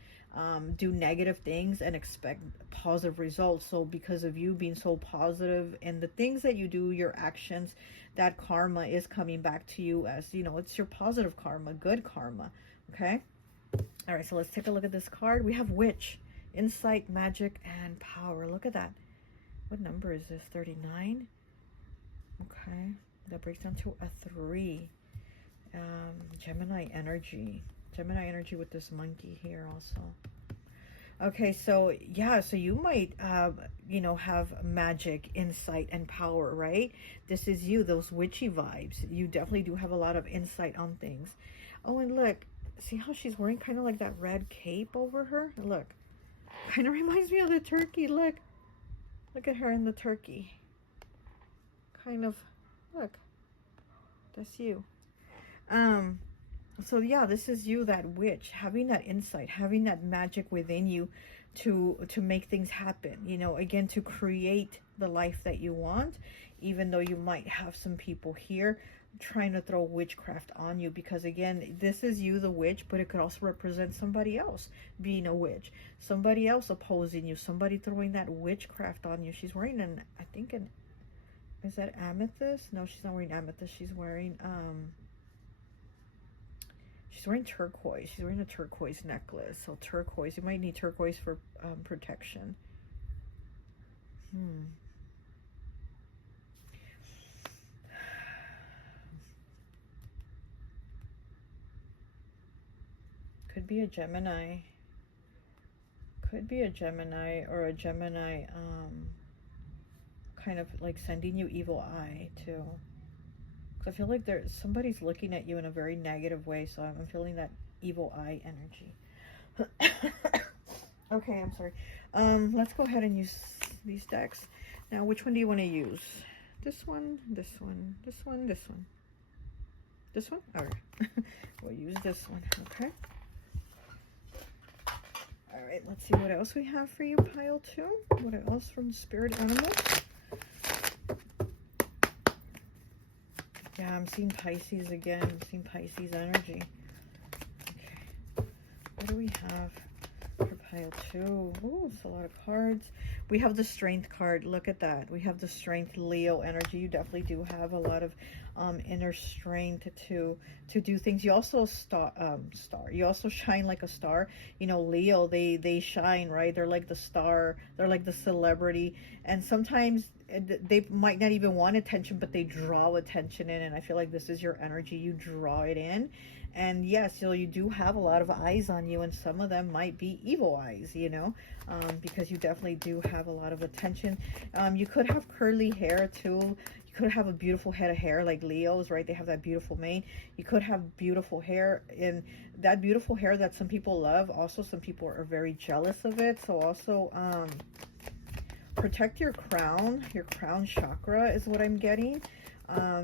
do negative things and expect positive results. So because of you being so positive and the things that you do, your actions, that karma is coming back to you as, you know, it's your positive karma, good karma. Okay, all right, so let's take a look at this card. We have Witch, insight, magic, and power. Look at that. What number is this? 39. Okay, that breaks down to a 3. Gemini energy with this monkey here also. Okay, so yeah, so you might you know, have magic, insight, and power, right? This is you, those witchy vibes. You definitely do have a lot of insight on things. Oh, and look, see how she's wearing kind of like that red cape over her? Look, kind of reminds me of the turkey. Look at her in the turkey. Kind of, look, that's you. So yeah, this is you, that witch, having that insight, having that magic within you to make things happen, you know, again, to create the life that you want, even though you might have some people here trying to throw witchcraft on you, because again, this is you, the witch, but it could also represent somebody else being a witch, somebody else opposing you, somebody throwing that witchcraft on you. She's wearing an, I think an, is that amethyst? No, she's not wearing amethyst. She's wearing turquoise. She's wearing a turquoise necklace. So turquoise, you might need turquoise for protection. Could be a Gemini. Could be a Gemini, or a Gemini kind of like sending you evil eye too. I feel like somebody's looking at you in a very negative way, so I'm feeling that evil eye energy. Okay, I'm sorry. Let's go ahead and use these decks. Now, which one do you want to use? This one, this one, this one, this one. This one? All right. We'll use this one, okay? All right, let's see what else we have for you, pile 2. What else from Spirit Animals? Yeah, I'm seeing Pisces again. I'm seeing Pisces energy. Okay. What do we have for pile 2? Oh, it's a lot of cards. We have the Strength card. Look at that. We have the Strength Leo energy. You definitely do have a lot of inner strength to do things. You also you also shine like a star. You know, Leo, they shine, right? They're like the star. They're like the celebrity. And sometimes they might not even want attention, but they draw attention in. And I feel like this is your energy. You draw it in. And yes, you know, you do have a lot of eyes on you, and some of them might be evil eyes, you know, because you definitely do have a lot of attention. You could have curly hair too. You could have a beautiful head of hair like Leos, right? They have that beautiful mane. You could have beautiful hair, and that beautiful hair that some people love, also some people are very jealous of it. So also protect your crown chakra is what I'm getting.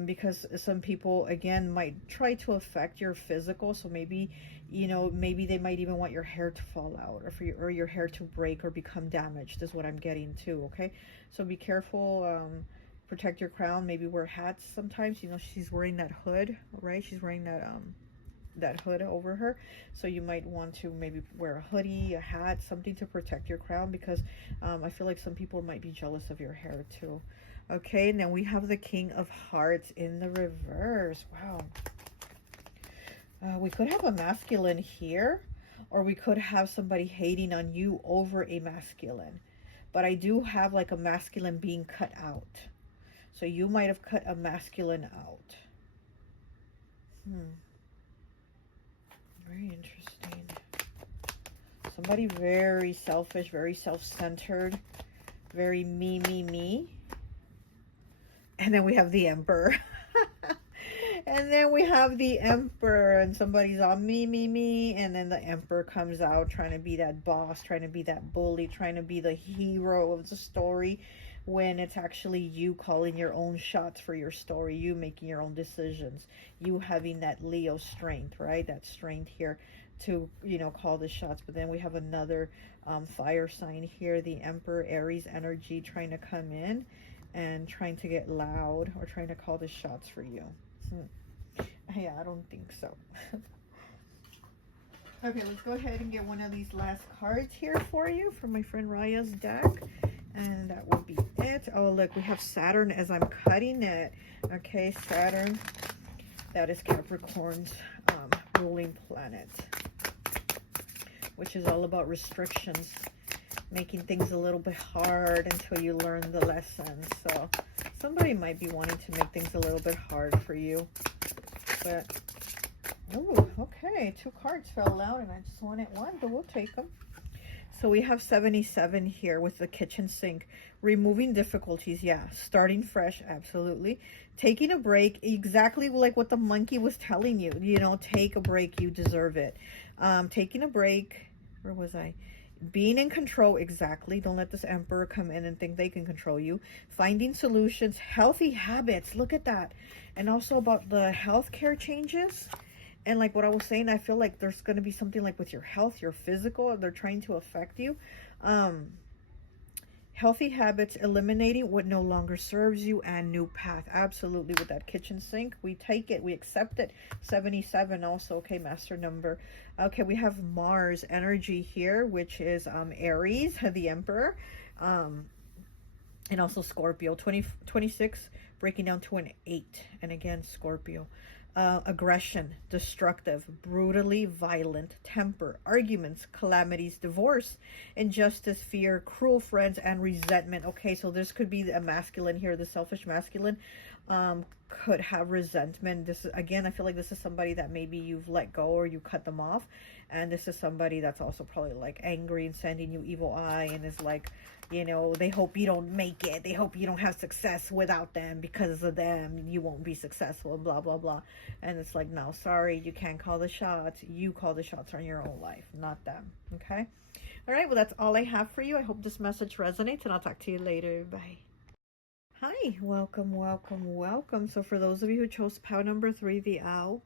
Because some people, again, might try to affect your physical. So maybe, you know, maybe they might even want your hair to fall out, or your hair to break or become damaged is what I'm getting too. Okay, so be careful. Protect your crown. Maybe wear hats sometimes. You know, she's wearing that hood, right? She's wearing that that hood over her, so you might want to maybe wear a hoodie, a hat, something to protect your crown, because I feel like some people might be jealous of your hair too. Okay, and then we have the King of Hearts in the reverse. Wow. We could have a masculine here, or we could have somebody hating on you over a masculine. But I do have like a masculine being cut out. So you might have cut a masculine out. Very interesting. Somebody very selfish, very self-centered, very me, me, me. And then we have the Emperor. And then we have the Emperor, and somebody's all me, me, me. And then the Emperor comes out trying to be that boss, trying to be that bully, trying to be the hero of the story, when it's actually you calling your own shots for your story, you making your own decisions, you having that Leo strength, right? That strength here to, you know, call the shots. But then we have another fire sign here, the Emperor, Aries energy, trying to come in and trying to get loud or trying to call the shots for you. Yeah, I don't think so. Okay, let's go ahead and get one of these last cards here for you from my friend Raya's deck. And that will be it. Oh, look, we have Saturn as I'm cutting it. Okay, Saturn, that is Capricorn's ruling planet, which is all about restrictions, making things a little bit hard until you learn the lesson. So somebody might be wanting to make things a little bit hard for you. But, oh, okay, 2 cards fell out and I just wanted one, but we'll take them. So we have 77 here with the kitchen sink. Removing difficulties, yeah. Starting fresh, absolutely. Taking a break, exactly like what the monkey was telling you. You know, take a break, you deserve it. Taking a break, where was I? Being in control, exactly. Don't let this Emperor come in and think they can control you. Finding solutions, healthy habits, look at that. And also about the healthcare changes. And like what I was saying, I feel like there's going to be something like with your health, your physical, they're trying to affect you. Healthy habits, eliminating what no longer serves you, and new path. Absolutely, with that kitchen sink, we take it, we accept it. 77 also, okay, master number. Okay, we have Mars energy here, which is Aries, the Emperor, and also Scorpio. 26, breaking down to an 8, and again, Scorpio. Aggression, destructive, brutally violent, temper, arguments, calamities, divorce, injustice, fear, cruel friends, and resentment. Okay, so this could be a masculine here, the selfish masculine could have resentment. This is, again, I feel like this is somebody that maybe you've let go or you cut them off, and this is somebody that's also probably like angry and sending you evil eye and is like, you know, they hope you don't make it, they hope you don't have success without them, because of them you won't be successful, blah blah blah. And it's like, no, sorry, you can't call the shots. You call the shots on your own life, not them. Okay, all right, well, that's all I have for you. I hope this message resonates, and I'll talk to you later. Bye. Hi, welcome, welcome, welcome. So for those of you who chose pile number 3, the owl,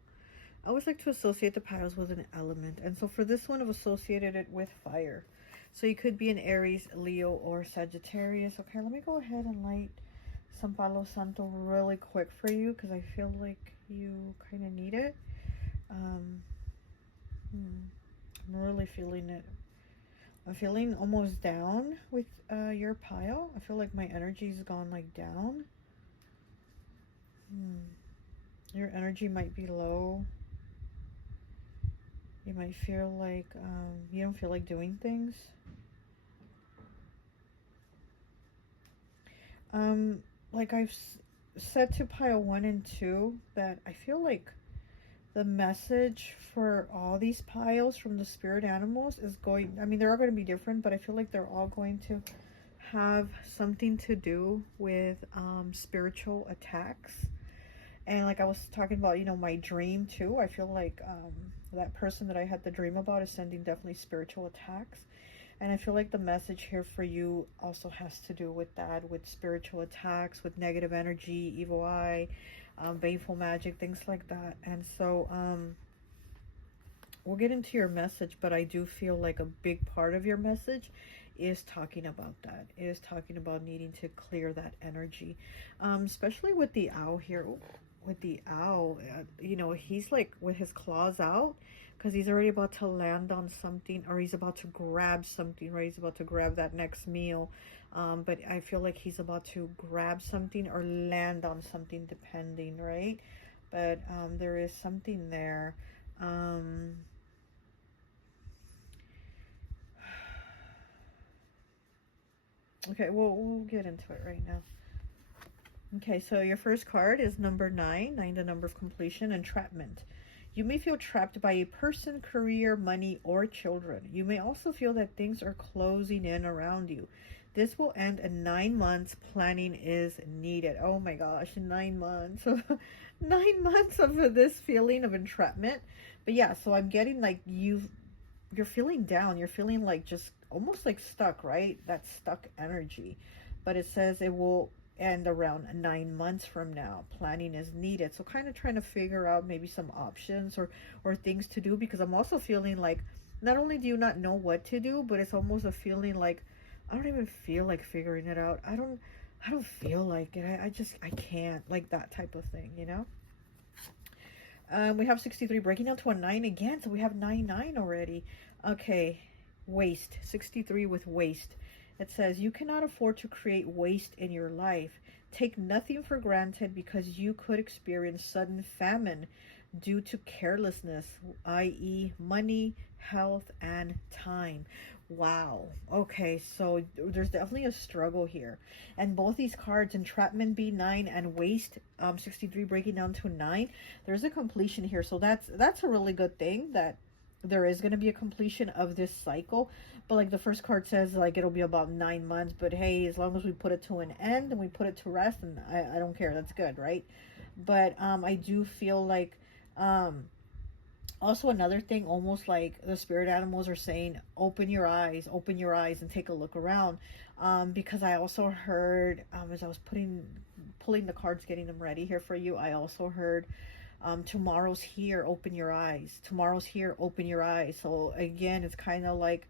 I always like to associate the piles with an element. And so for this one, I've associated it with fire. So you could be an Aries, Leo, or Sagittarius. Okay, let me go ahead and light some Palo Santo really quick for you because I feel like you kind of need it. I'm really feeling it. I'm feeling almost down with your pile. I feel like my energy's gone like down. Your energy might be low. You might feel like you don't feel like doing things. Like I've said to pile 1 and 2 that I feel like the message for all these piles from the spirit animals is going, I mean, they're all going to be different, but I feel like they're all going to have something to do with spiritual attacks. And like I was talking about, you know, my dream too. I feel like that person that I had the dream about is sending definitely spiritual attacks. And I feel like the message here for you also has to do with that, with spiritual attacks, with negative energy, evil eye, baneful magic, things like that. And so we'll get into your message, but I do feel like a big part of your message is talking about that, is talking about needing to clear that energy, especially with the owl here. With the owl, you know, he's like with his claws out because he's already about to land on something, or he's about to grab something, right? He's about to grab that next meal. But I feel like he's about to grab something or land on something, depending, right? But there is something there. Okay, well, we'll get into it right now. Okay, so your first card is number 9, the number of completion, entrapment. You may feel trapped by a person, career, money, or children. You may also feel that things are closing in around you. This will end in 9 months. Planning is needed. Oh my gosh, 9 months. 9 months of this feeling of entrapment. But yeah, so I'm getting like you're feeling down. You're feeling like just almost like stuck, right? That stuck energy. But it says it will end around 9 months from now. Planning is needed. So kind of trying to figure out maybe some options or things to do, because I'm also feeling like not only do you not know what to do, but it's almost a feeling like I don't even feel like figuring it out. I don't feel like it. I can't, like that type of thing, you know. We have 63 breaking down to a 9 again, so we have 9 already. Okay, waste. 63 with waste. It says, you cannot afford to create waste in your life. Take nothing for granted because you could experience sudden famine due to carelessness, i.e. money, health, and time. Wow. Okay, so there's definitely a struggle here. And both these cards, entrapment B9 and waste 63 breaking down to 9, there's a completion here. So that's a really good thing, that there is going to be a completion of this cycle. But like the first card says, like it'll be about 9 months, but hey, as long as we put it to an end and we put it to rest, and I don't care, that's good, right? But I do feel like also another thing, almost like the spirit animals are saying, open your eyes and take a look around, because I also heard, as I was pulling the cards, getting them ready here for you, I also heard tomorrow's here, open your eyes. Tomorrow's here, open your eyes. So again, it's kind of like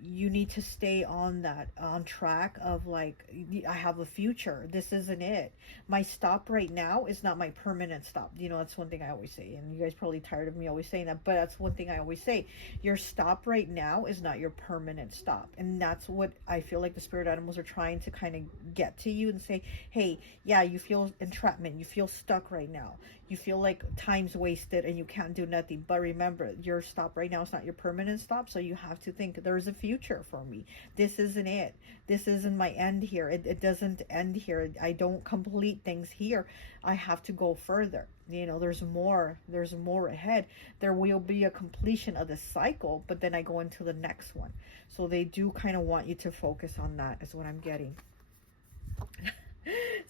you need to stay on that, on track of like, I have a future. This isn't it. My stop right now is not my permanent stop. You know, that's one thing I always say, and you guys probably tired of me always saying that, but that's one thing I always say. Your stop right now is not your permanent stop. And that's what I feel like the spirit animals are trying to kind of get to you and say, hey, yeah, you feel entrapment. You feel stuck right now. You feel like time's wasted and you can't do nothing. But remember, your stop right now is not your permanent stop. So you have to think, there's a future for me. This isn't it. This isn't my end here. It doesn't end here. I don't complete things here. I have to go further. You know, there's more ahead. There will be a completion of the cycle, but then I go into the next one. So they do kind of want you to focus on that, is what I'm getting.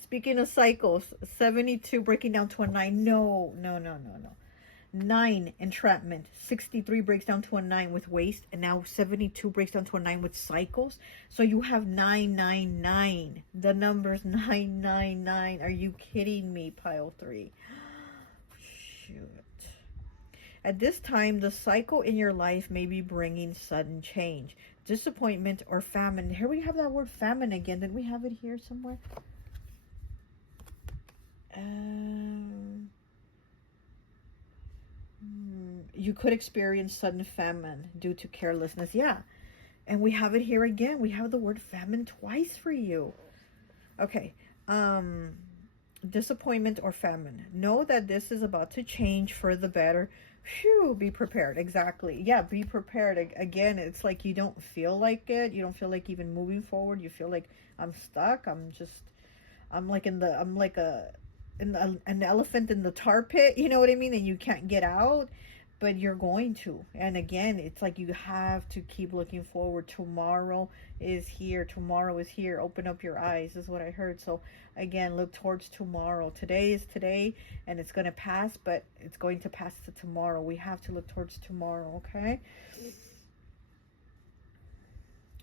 Speaking of cycles, 72 breaking down to a 9. No. 9 entrapment. 63 breaks down to a 9 with waste, and now 72 breaks down to a 9 with cycles. So you have 999. The number's 999. Are you kidding me, pile 3? Shoot. At this time, the cycle in your life may be bringing sudden change. disappointment, or famine. Here we have that word famine again. Did we have it here somewhere? You could experience sudden famine due to carelessness. Yeah. And we have it here again. We have the word famine twice for you. Okay. Disappointment or famine. Know that this is about to change for the better. Phew, be prepared. Exactly. Yeah, be prepared. Again, it's like you don't feel like it. You don't feel like even moving forward. You feel like I'm stuck. I'm like an elephant in the tar pit, you know what I mean? And you can't get out, but you're going to. And again, it's like you have to keep looking forward. Tomorrow is here. Tomorrow is here. Open up your eyes is what I heard. So again, look towards tomorrow. Today is today, and it's going to pass, but it's going to pass to tomorrow. We have to look towards tomorrow, okay?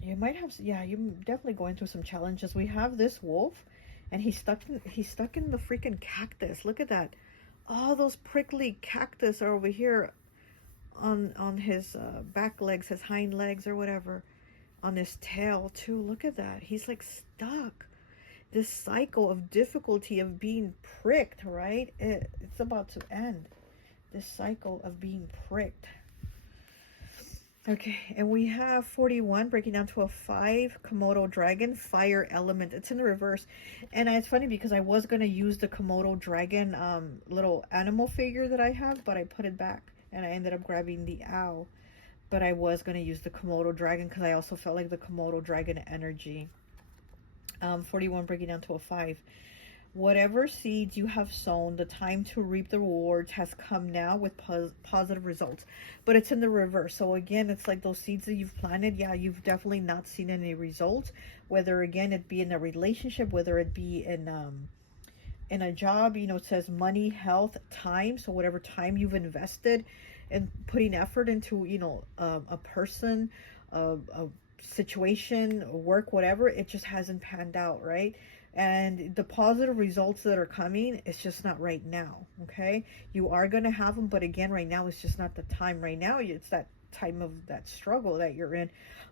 You might have, yeah, you're definitely going through some challenges. We have this wolf, and he's stuck in the freaking cactus. Look at that. All those prickly cactus are over here on his back legs, his hind legs or whatever, on his tail too. Look at that. He's like stuck. This cycle of difficulty of being pricked, right? It's about to end. This cycle of being pricked. Okay, and we have 41 breaking down to a 5, Komodo dragon, fire element. It's in the reverse. And it's funny because I was going to use the Komodo dragon little animal figure that I have, but I put it back and I ended up grabbing the owl. But I was going to use the Komodo dragon because I also felt like the Komodo dragon energy. 41 breaking down to a 5. Whatever seeds you have sown, the time to reap the rewards has come now with positive results. But it's in the reverse. So again, it's like those seeds that you've planted. Yeah, you've definitely not seen any results. Whether again it be in a relationship, whether it be in a job. You know, it says money, health, time. So whatever time you've invested in putting effort into, you know, a person, a situation, work, whatever, it just hasn't panned out, right? And the positive results that are coming, it's just not right now, okay? You are going to have them, but again, right now, it's just not the time. Right now, it's that time of that struggle that you're in.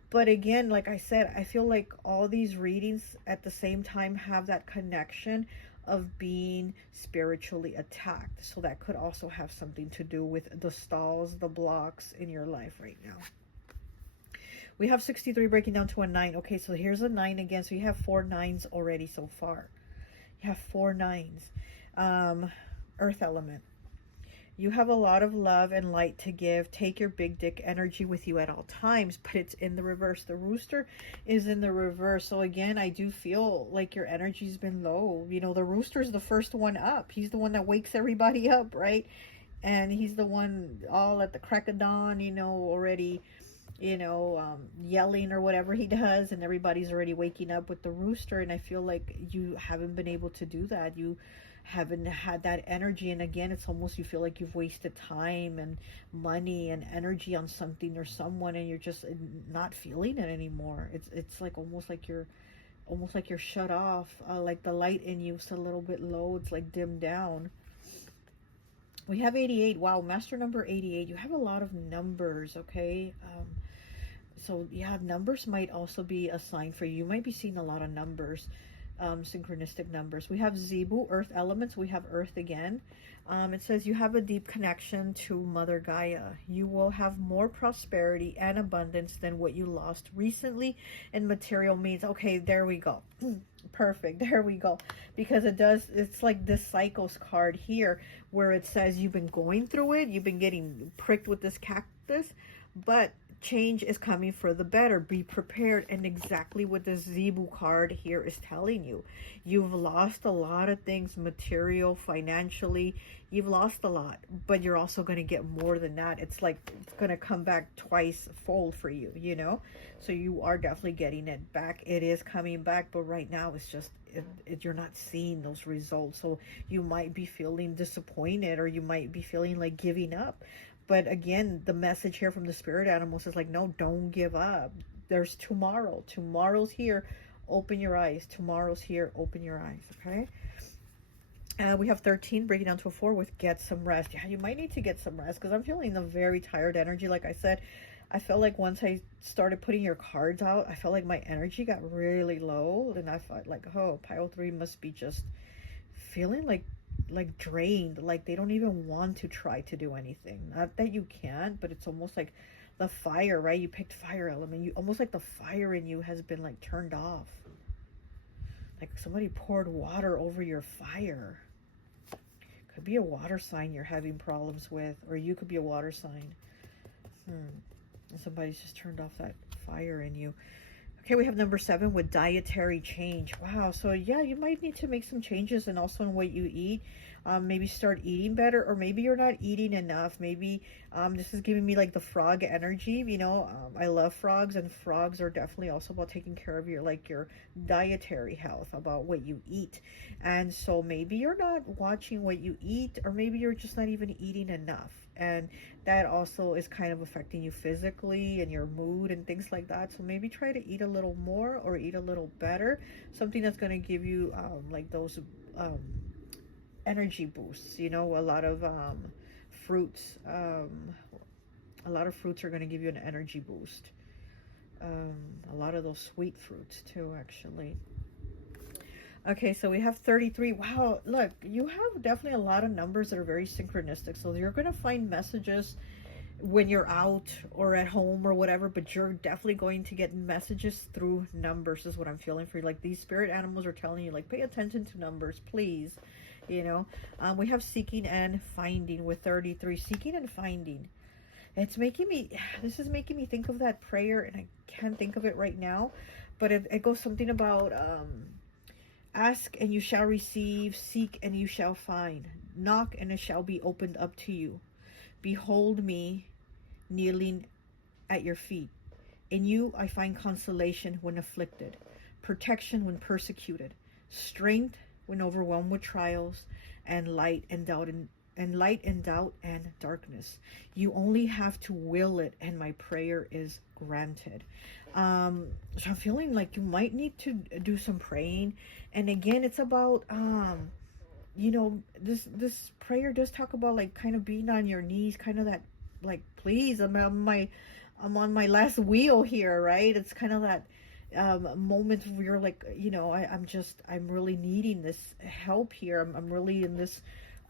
But again, like I said, I feel like all these readings at the same time have that connection of being spiritually attacked. So that could also have something to do with the stalls, the blocks in your life right now. We have 63 breaking down to a 9. Okay, so here's a 9 again. So you have 4 9s already so far. You have 4 9s. Earth element. You have a lot of love and light to give. Take your big dick energy with you at all times, but it's in the reverse. The rooster is in the reverse. So again, I do feel like your energy's been low. You know, the rooster's the first one up. He's the one that wakes everybody up, right? And he's the one all at the crack of dawn, you know, already, you know, yelling or whatever he does, and everybody's already waking up with the rooster. And I feel like you haven't been able to do that. You haven't had that energy, and again, it's almost, you feel like you've wasted time and money and energy on something or someone, and you're just not feeling it anymore. It's like almost like you're shut off, like the light in you is a little bit low. It's like dimmed down. We have 88. Wow, master number 88. You have a lot of numbers, okay? So yeah, numbers might also be a sign for you. You might be seeing a lot of numbers, synchronistic numbers. We have Zebu, earth elements. We have earth again. It says you have a deep connection to Mother Gaia. You will have more prosperity and abundance than what you lost recently in material means. Okay, there we go. Perfect. There we go. Because it's like this cycles card here where it says you've been going through it. You've been getting pricked with this cactus, but change is coming for the better. Be prepared. And exactly what the Zebu card here is telling you. You've lost a lot of things, material, financially. You've lost a lot, but you're also going to get more than that. It's like it's going to come back twice fold for you, you know? So you are definitely getting it back. It is coming back, but right now it's just, you're not seeing those results. So you might be feeling disappointed, or you might be feeling like giving up. But again, the message here from the spirit animals is like, no, don't give up. There's tomorrow. Tomorrow's here. Open your eyes. Tomorrow's here. Open your eyes. Okay. We have 13 breaking down to a 4 with get some rest. Yeah, you might need to get some rest because I'm feeling a very tired energy. Like I said, I felt like once I started putting your cards out, I felt like my energy got really low. And I felt like, oh, pile 3 must be just feeling like drained, like they don't even want to try to do anything. Not that you can't, but it's almost like the fire, right? You picked fire element. You almost like the fire in you has been like turned off. Like somebody poured water over your fire. Could be a water sign you're having problems with, or you could be a water sign. And somebody's just turned off that fire in you. Okay, we have number 7 with dietary change. Wow, so yeah, you might need to make some changes, and also in what you eat. Maybe start eating better, or maybe you're not eating enough. Maybe this is giving me like the frog energy. You know, I love frogs, and frogs are definitely also about taking care of your dietary health, about what you eat. And so maybe you're not watching what you eat, or maybe you're just not even eating enough. And that also is kind of affecting you physically and your mood and things like that. So maybe try to eat a little more or eat a little better. Something that's going to give you like those energy boosts. You know, a lot of fruits. A lot of fruits are going to give you an energy boost. A lot of those sweet fruits too, actually. Okay, so we have 33. Wow, look, you have definitely a lot of numbers that are very synchronistic. So you're going to find messages when you're out or at home or whatever, but you're definitely going to get messages through numbers is what I'm feeling for you. Like these spirit animals are telling you, like, pay attention to numbers, please. You know, we have seeking and finding with 33. Seeking and finding. It's making me, this is making me think of that prayer, and I can't think of it right now, but it goes something about, ask and you shall receive, seek and you shall find, knock and it shall be opened up to you. Behold me kneeling at your feet. In you I find consolation when afflicted, protection when persecuted, strength when overwhelmed with trials, and light and doubt and darkness. You only have to will it, and my prayer is granted. So I'm feeling like you might need to do some praying. And again, it's about you know, this prayer does talk about like kind of being on your knees, kind of that, like, please, I'm on my last wheel here, right? It's kind of that moment where you're like, you know, I'm really needing this help here. I'm really in this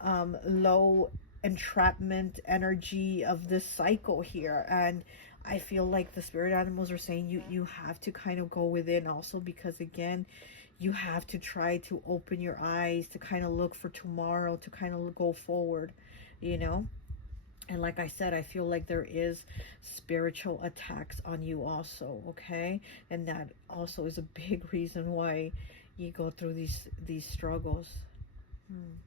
low entrapment energy of this cycle here, and I feel like the spirit animals are saying you have to kind of go within also, because again, you have to try to open your eyes to kind of look for tomorrow, to kind of go forward, you know. And like I said, I feel like there is spiritual attacks on you also, okay? And that also is a big reason why you go through these struggles. I'm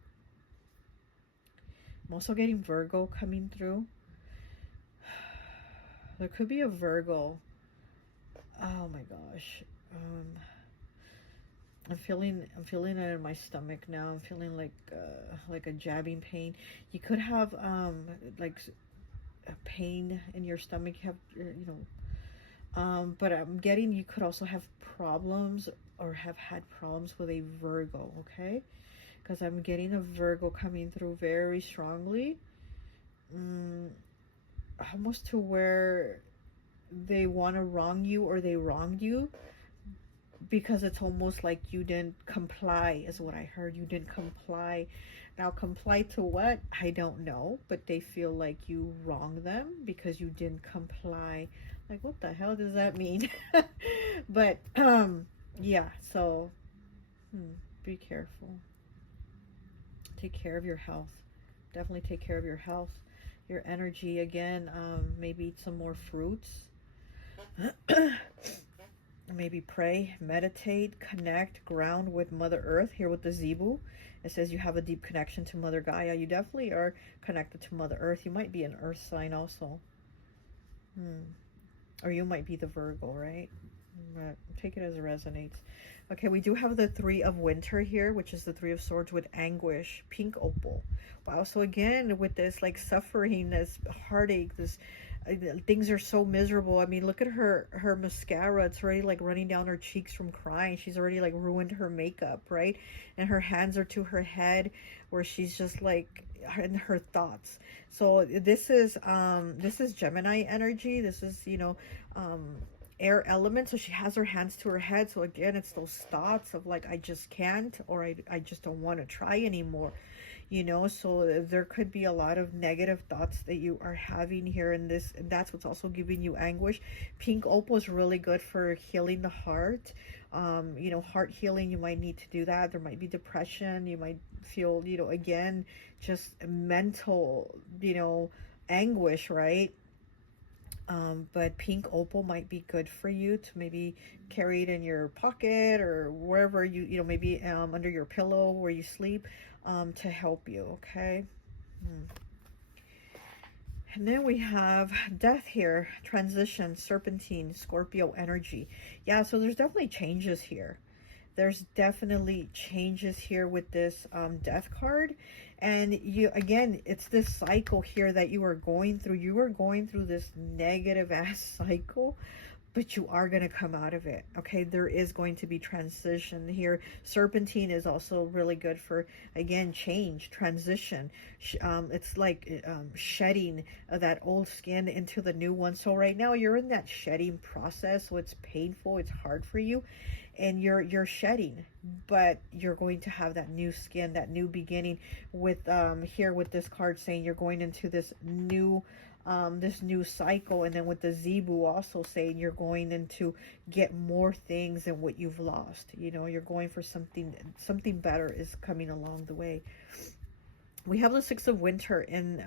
also getting Virgo coming through. There could be a Virgo. Oh my gosh. I'm feeling it in my stomach now. I'm feeling like a jabbing pain. You could have like a pain in your stomach. You have, you know, but I'm getting you could also have problems or have had problems with a Virgo, okay? Because I'm getting a Virgo coming through very strongly. Almost to where they want to wrong you, or they wronged you, because it's almost like you didn't comply, is what I heard. You didn't comply. Now, comply to what? I don't know, but they feel like you wronged them because you didn't comply. Like, what the hell does that mean? But yeah, so be careful. Take care of your health. Definitely take care of your health, your energy. Again, maybe eat some more fruits. Maybe pray, meditate, connect, ground with Mother Earth. Here with the Zebu, it says you have a deep connection to Mother Gaia. You definitely are connected to Mother Earth. You might be an Earth sign also. Or you might be the Virgo, right? But take it as it resonates. Okay, we do have the 3 of Winter here, which is the 3 of Swords with anguish, pink opal. Wow, so again, with this like suffering, this heartache, this things are so miserable. I mean, look at her mascara. It's already like running down her cheeks from crying. She's already like ruined her makeup, right? And her hands are to her head, where she's just like and her thoughts. So this is Gemini energy. This is, you know, air element. So she has her hands to her head. So again, it's those thoughts of like, I just can't, or I just don't want to try anymore. You know, so there could be a lot of negative thoughts that you are having here in this, and that's what's also giving you anguish. Pink opal is really good for healing the heart. You know, heart healing, you might need to do that. There might be depression. You might feel, you know, again, just mental, you know, anguish, right? But pink opal might be good for you to maybe carry it in your pocket or wherever you know, maybe under your pillow where you sleep, to help you, okay? And then we have death here, transition, serpentine, Scorpio energy. Yeah, so there's definitely changes here. There's definitely changes here with this death card. And you, again, it's this cycle here that you are going through. You are going through this negative ass cycle, but you are going to come out of it. Okay, there is going to be transition here. Serpentine is also really good for, again, change, transition. It's like shedding that old skin into the new one. So right now you're in that shedding process. So it's painful, it's hard for you, and you're shedding, but you're going to have that new skin, that new beginning. With here with this card saying you're going into this new cycle, and then with the Zebu also saying you're going into get more things than what you've lost. You know, you're going for something better is coming along the way. We have the Six of Winter in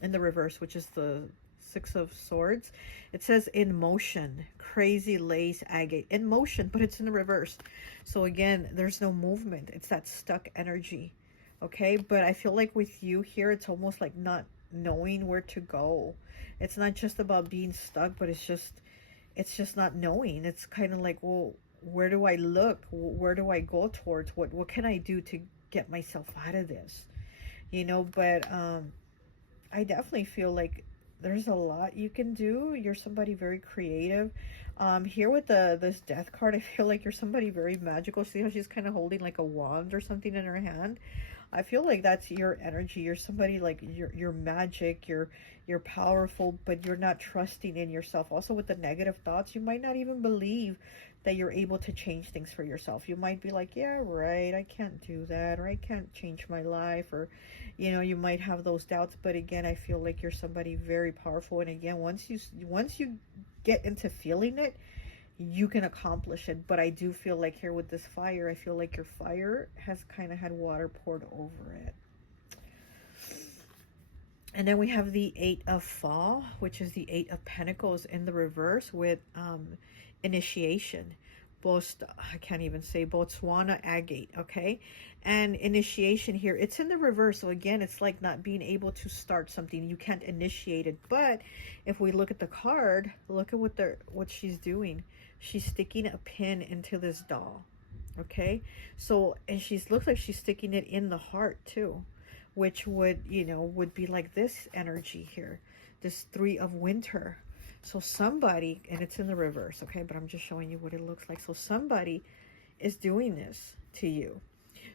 the reverse, which is the Six of Swords. It says in motion, crazy lace agate, in motion, but it's in the reverse. So again, there's no movement. It's that stuck energy. Okay, but I feel like with you here, it's almost like not knowing where to go. It's not just about being stuck, but it's just not knowing. It's kind of like, well, where do I look? Where do I go towards? What can I do to get myself out of this? You know, but I definitely feel like there's a lot you can do. You're somebody very creative. Here with this death card, I feel like you're somebody very magical. See how she's kind of holding like a wand or something in her hand? I feel like that's your energy. You're somebody like you're magic, you're powerful, but you're not trusting in yourself. Also with the negative thoughts, you might not even believe that you're able to change things for yourself. You might be like, yeah, right, I can't do that, or I can't change my life, or you know, you might have those doubts. But again, I feel like you're somebody very powerful, and again, once you get into feeling it, you can accomplish it. But I do feel like here with this fire, I feel like your fire has kind of had water poured over it. And then we have the Eight of Fall, which is the Eight of Pentacles in the reverse with initiation. I can't even say Botswana agate, okay? And initiation here, it's in the reverse. So again, it's like not being able to start something. You can't initiate it. But if we look at the card, look at what she's doing. She's sticking a pin into this doll, okay? So, and looks like she's sticking it in the heart too, which would, you know, would be like this energy here, this Three of Winter. So somebody, and it's in the reverse, okay, but I'm just showing you what it looks like. So somebody is doing this to you.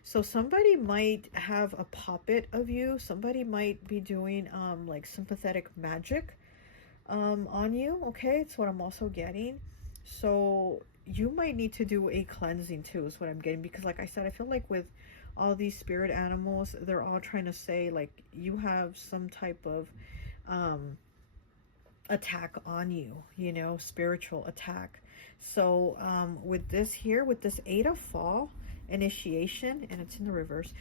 So somebody might have a puppet of you. Somebody might be doing like sympathetic magic on you, okay? It's what I'm also getting. So you might need to do a cleansing too, is what I'm getting, because like I said, I feel like with all these spirit animals, they're all trying to say like you have some type of attack on you, you know, spiritual attack. So with this here, with this Eight of Fall, initiation, and it's in the reverse,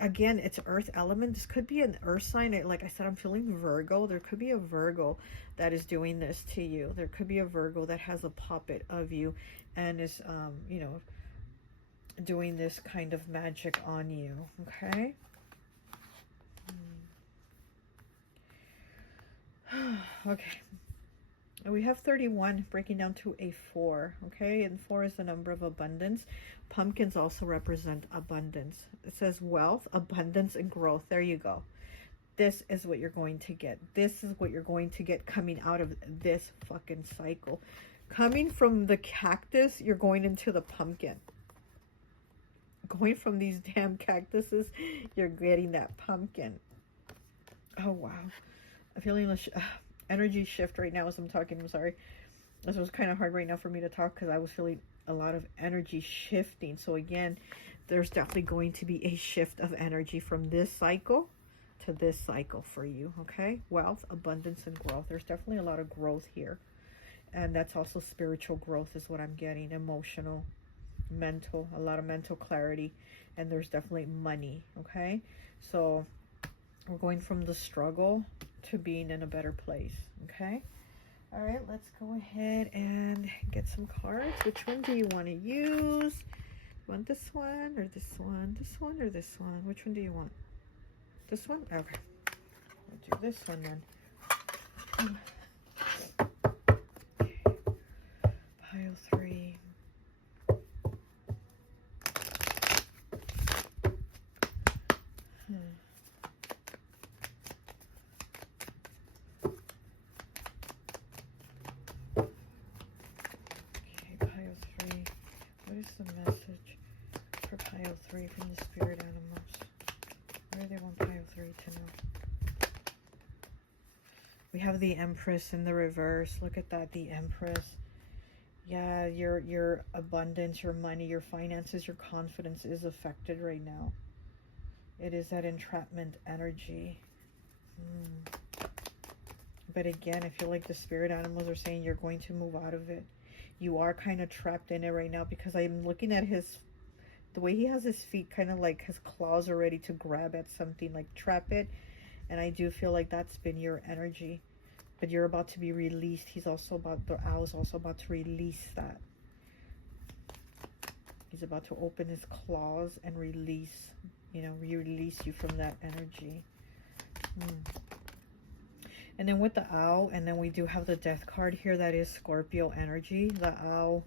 again, it's earth element. This could be an earth sign. Like I said, I'm feeling Virgo. There could be a Virgo that is doing this to you. There could be a Virgo that has a puppet of you and is you know, doing this kind of magic on you, okay? Okay, we have 31 breaking down to a 4, okay? And 4 is the number of abundance. Pumpkins also represent abundance. It says wealth, abundance, and growth. There you go. This is what you're going to get. This is what you're going to get coming out of this fucking cycle. Coming from the cactus, you're going into the pumpkin. going from these damn cactuses, you're getting that pumpkin. Oh, wow. I'm feeling a energy shift right now as I'm talking. I'm sorry. This was kind of hard right now for me to talk because I was feeling a lot of energy shifting. So again, there's definitely going to be a shift of energy from this cycle to this cycle for you, okay? Wealth, abundance, and growth. There's definitely a lot of growth here. And that's also spiritual growth is what I'm getting. Emotional, mental, a lot of mental clarity. And there's definitely money, okay? So we're going from the struggle to being in a better place, okay? All right, let's go ahead and get some cards. Which one do you want to use? You want this one or this one? This one or this one? Which one do you want? This one? Okay. I'll do this one then. Pile 3. What is the message for pile 3 from the spirit animals? What do they want pile 3 to know? We have the Empress in the reverse. Look at that, the Empress. Yeah, your abundance, your money, your finances, your confidence is affected right now. It is that entrapment energy. But again, I feel like the spirit animals are saying you're going to move out of it. You are kind of trapped in it right now because I'm looking at the way he has his feet, kind of like his claws are ready to grab at something, like trap it. And I do feel like that's been your energy. But you're about to be released. The owl is also about to release that. He's about to open his claws and release, release you from that energy. And then with the owl, and then we do have the death card here. That is Scorpio energy. The owl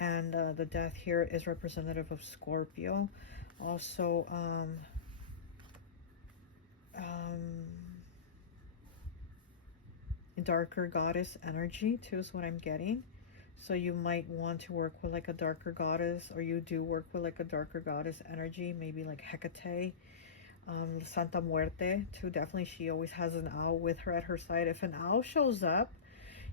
and the death here is representative of Scorpio. Also, darker goddess energy too is what I'm getting. So you might want to work with like a darker goddess, or you do work with like a darker goddess energy, maybe like Hecate. Santa Muerte too, definitely. She always has an owl with her at her side. If an owl shows up,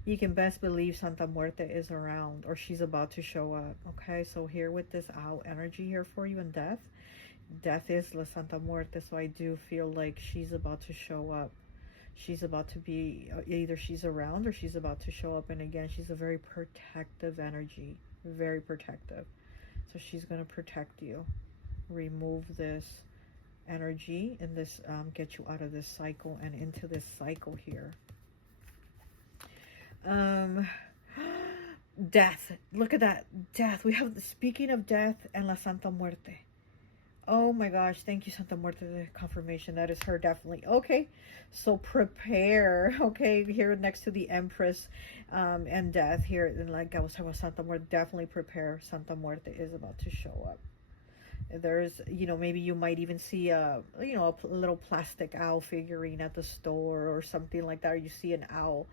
you can best believe Santa Muerte is around, or she's about to show up. Okay, so here with this owl energy here for you, and death is La Santa Muerte. So I do feel like she's about to show up. She's about to be, either she's around or she's about to show up. And again, she's a very protective energy, very protective. So she's going to protect you, remove this energy, and this get you out of this cycle and into this cycle here. Death, look at that, death. We have, speaking of death, and La Santa Muerte. Oh my gosh, thank you, Santa Muerte, the confirmation. That is her, definitely. Okay, so prepare. Okay, here next to the Empress and death here, and like I was talking about Santa Muerte, definitely prepare. Santa Muerte is about to show up. There's, maybe you might even see a little plastic owl figurine at the store or something like that, or you see an owl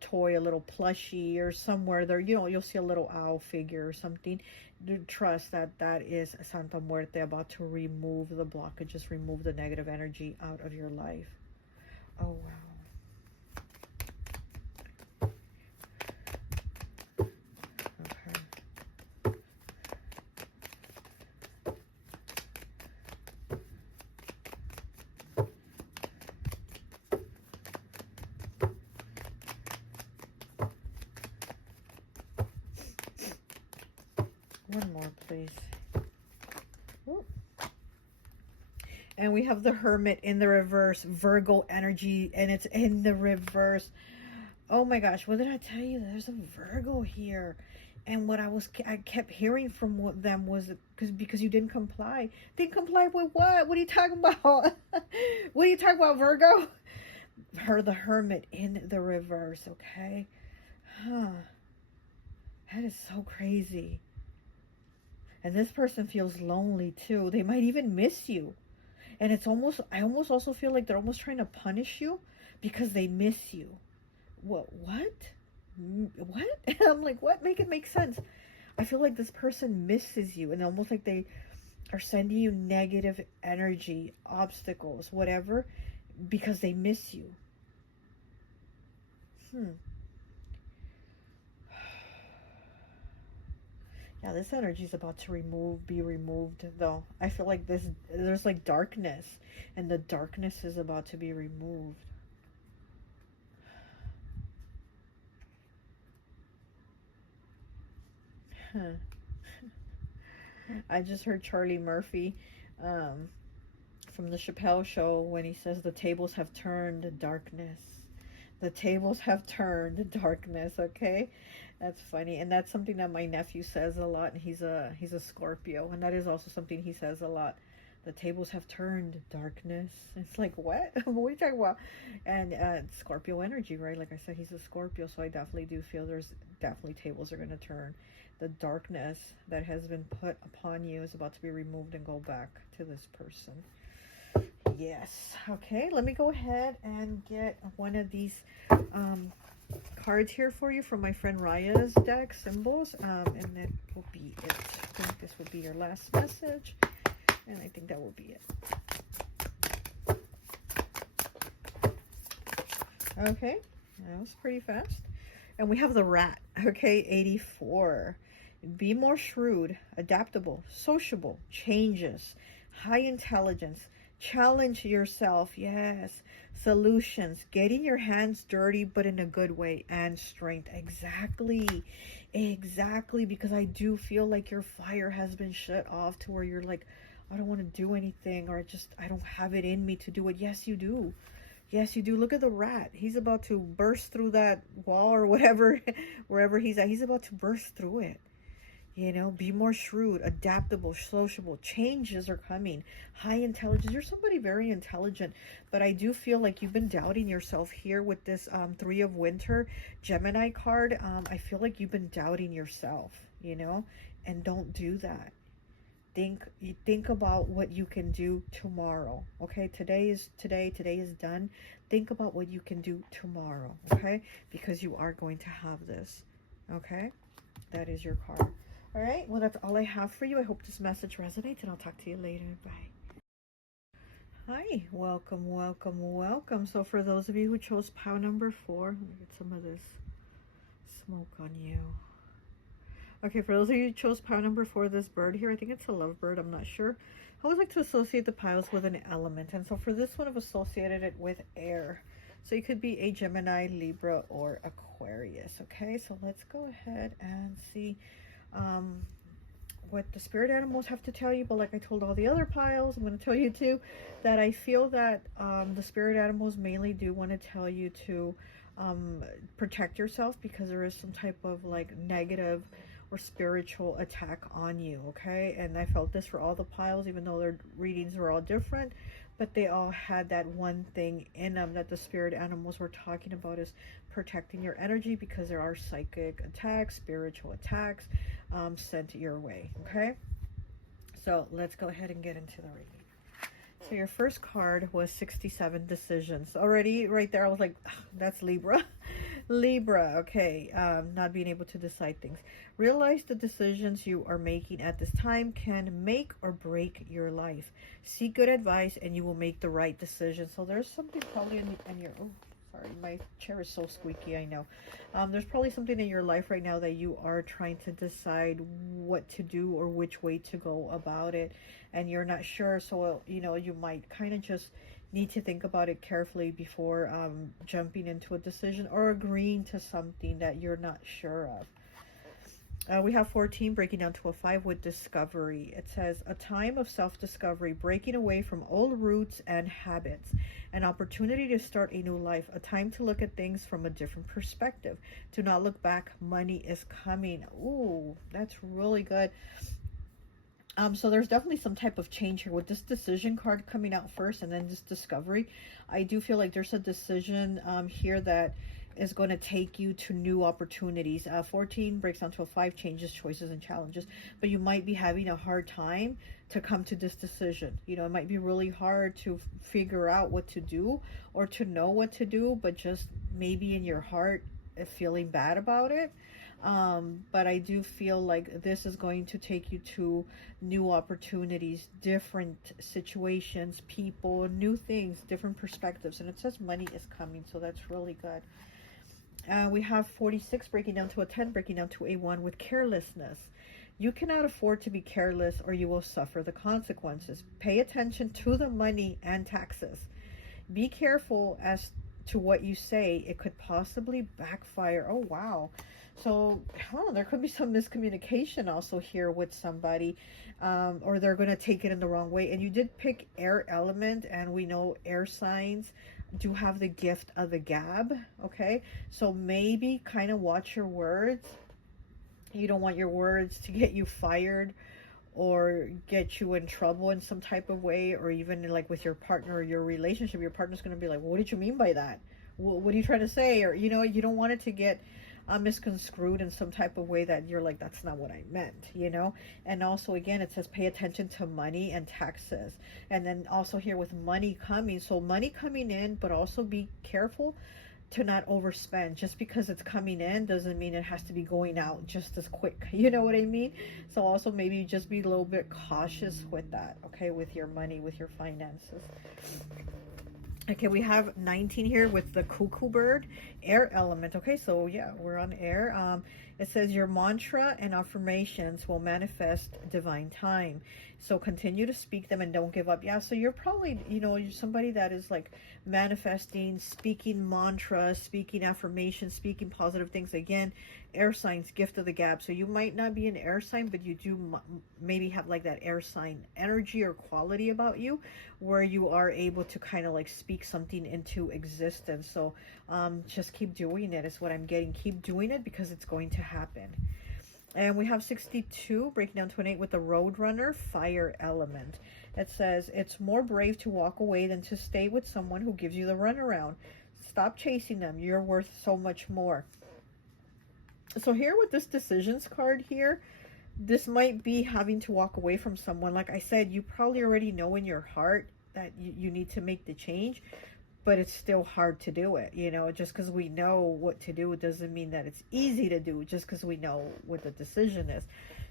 toy, a little plushie or somewhere there, you'll see a little owl figure or something. Trust that is Santa Muerte about to remove the blockages, remove the negative energy out of your life. Oh, wow. One more, please. Ooh. And we have the Hermit in the reverse, Virgo energy, and it's in the reverse. Oh my gosh, what did I tell you? There's a Virgo here. And what I kept hearing from them was because you didn't comply. Didn't comply with what? What are you talking about? What are you talking about, Virgo? The Hermit in the reverse, okay? Huh. That is so crazy. And this person feels lonely too. They might even miss you. And I almost also feel like they're almost trying to punish you because they miss you. What? I'm like, what? Make it make sense. I feel like this person misses you, and almost like they are sending you negative energy, obstacles, whatever, because they miss you. Yeah, this energy is about to be removed, though. I feel like there's like darkness, and the darkness is about to be removed. Huh. I just heard Charlie Murphy from the Chappelle Show when he says the tables have turned, darkness. The tables have turned, darkness. Okay, that's funny, and that's something that my nephew says a lot. And he's a Scorpio, and that is also something he says a lot. The tables have turned, darkness. It's like, what? What are you talking about? And Scorpio energy, right? Like I said, he's a Scorpio, so I definitely do feel there's definitely tables are going to turn. The darkness that has been put upon you is about to be removed and go back to this person. Yes. Okay, let me go ahead and get one of these cards here for you from my friend Raya's deck, symbols, and that will be it. I think this will be your last message, and I think that will be it. Okay, that was pretty fast. And we have the rat, okay, 84. Be more shrewd, adaptable, sociable, changes, high intelligence, challenge yourself, yes, solutions, getting your hands dirty, but in a good way, and strength. Exactly, because I do feel like your fire has been shut off to where you're like, I don't want to do anything, or I don't have it in me to do it. Yes, you do. Yes, you do. Look at the rat. He's about to burst through that wall or whatever, wherever he's at. He's about to burst through it. You know, be more shrewd, adaptable, sociable. Changes are coming. High intelligence. You're somebody very intelligent, but I do feel like you've been doubting yourself here with this Three of Winter Gemini card. I feel like you've been doubting yourself, you know, and don't do that. Think about what you can do tomorrow. Okay, today is done. Think about what you can do tomorrow. Okay, because you are going to have this. Okay, that is your card. All right, well, that's all I have for you. I hope this message resonates, and I'll talk to you later. Bye. Hi, welcome, welcome, welcome. So for those of you who chose pile number 4, let me get some of this smoke on you. Okay, for those of you who chose pile number 4, this bird here, I think it's a lovebird, I'm not sure. I always like to associate the piles with an element. And so for this one, I've associated it with air. So you could be a Gemini, Libra, or Aquarius. Okay, so let's go ahead and see what the spirit animals have to tell you. But like I told all the other piles, I'm going to tell you too that I feel that the spirit animals mainly do want to tell you to protect yourself, because there is some type of like negative or spiritual attack on you. Okay, and I felt this for all the piles, even though their readings were all different, but they all had that one thing in them that the spirit animals were talking about, is protecting your energy, because there are psychic attacks, spiritual attacks sent your way. Okay, so let's go ahead and get into the reading. So your first card was 67 decisions. Already right there I was like, that's Libra. Libra, okay, not being able to decide things. Realize the decisions you are making at this time can make or break your life. Seek good advice and you will make the right decision. So there's something probably in your, oh, sorry, my chair is so squeaky, I know. There's probably something in your life right now that you are trying to decide what to do or which way to go about it, and you're not sure. So, you know, you might kind of just need to think about it carefully before jumping into a decision or agreeing to something that you're not sure of. We have 14 breaking down to a 5 with discovery. It says, a time of self-discovery, breaking away from old roots and habits, an opportunity to start a new life, a time to look at things from a different perspective. Do not look back. Money is coming. Ooh, that's really good. So there's definitely some type of change here with this decision card coming out first, and then this discovery. I do feel like there's a decision here that is going to take you to new opportunities. 14 breaks down to a 5, changes, choices, and challenges. But you might be having a hard time to come to this decision. You know, it might be really hard to figure out what to do or to know what to do, but just maybe in your heart feeling bad about it. But I do feel like this is going to take you to new opportunities, different situations, people, new things, different perspectives. And it says money is coming, so that's really good. We have 46 breaking down to a 10, breaking down to a 1 with carelessness. You cannot afford to be careless or you will suffer the consequences. Pay attention to the money and taxes. Be careful as to what you say. It could possibly backfire. Oh, wow. So, there could be some miscommunication also here with somebody, or they're going to take it in the wrong way. And you did pick air element, and we know air signs do have the gift of the gab, okay? So maybe kind of watch your words. You don't want your words to get you fired or get you in trouble in some type of way, or even like with your partner or your relationship. Your partner's going to be like, what did you mean by that? What are you trying to say? Or, you don't want it to get misconstrued in some type of way that you're like, that's not what I meant, And also, again, it says pay attention to money and taxes. And then also here with money coming. So money coming in, but also be careful to not overspend. Just because it's coming in doesn't mean it has to be going out just as quick. You know what I mean? So also maybe just be a little bit cautious with that, okay, with your money, with your finances. Okay, we have 19 here with the cuckoo bird, air element. Okay, so yeah, we're on air. It says your mantra and affirmations will manifest divine time. So continue to speak them and don't give up. Yeah, so you're probably, you're somebody that is like manifesting, speaking mantras, speaking affirmations, speaking positive things. Again, air signs, gift of the gab. So you might not be an air sign, but you do maybe have like that air sign energy or quality about you, where you are able to kind of like speak something into existence. So just keep doing it is what I'm getting. Keep doing it because it's going to happen. And we have 62 breaking down to an 8 with the Roadrunner, fire element. It says it's more brave to walk away than to stay with someone who gives you the runaround. Stop chasing them. You're worth so much more. So here with this decisions card here, this might be having to walk away from someone. Like I said, you probably already know in your heart that you need to make the change, but it's still hard to do it. Just because we know what to do, it doesn't mean that it's easy to do just because we know what the decision is.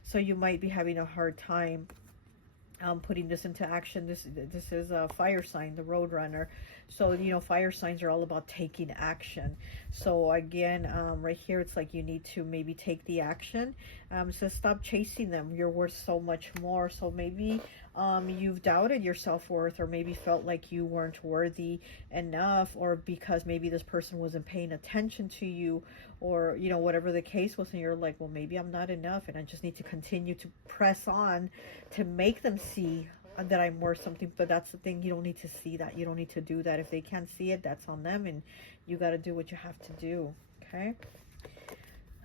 So you might be having a hard time putting this into action. This is a fire sign, the Roadrunner. So, fire signs are all about taking action. So again, right here, it's like you need to maybe take the action. It says stop chasing them. You're worth so much more. So maybe you've doubted your self-worth, or maybe felt like you weren't worthy enough, or because maybe this person wasn't paying attention to you, or whatever the case was, and you're like, well, maybe I'm not enough and I just need to continue to press on to make them see that I'm worth something. But that's the thing, you don't need to see that. You don't need to do that. If they can't see it, that's on them, and you got to do what you have to do. Okay.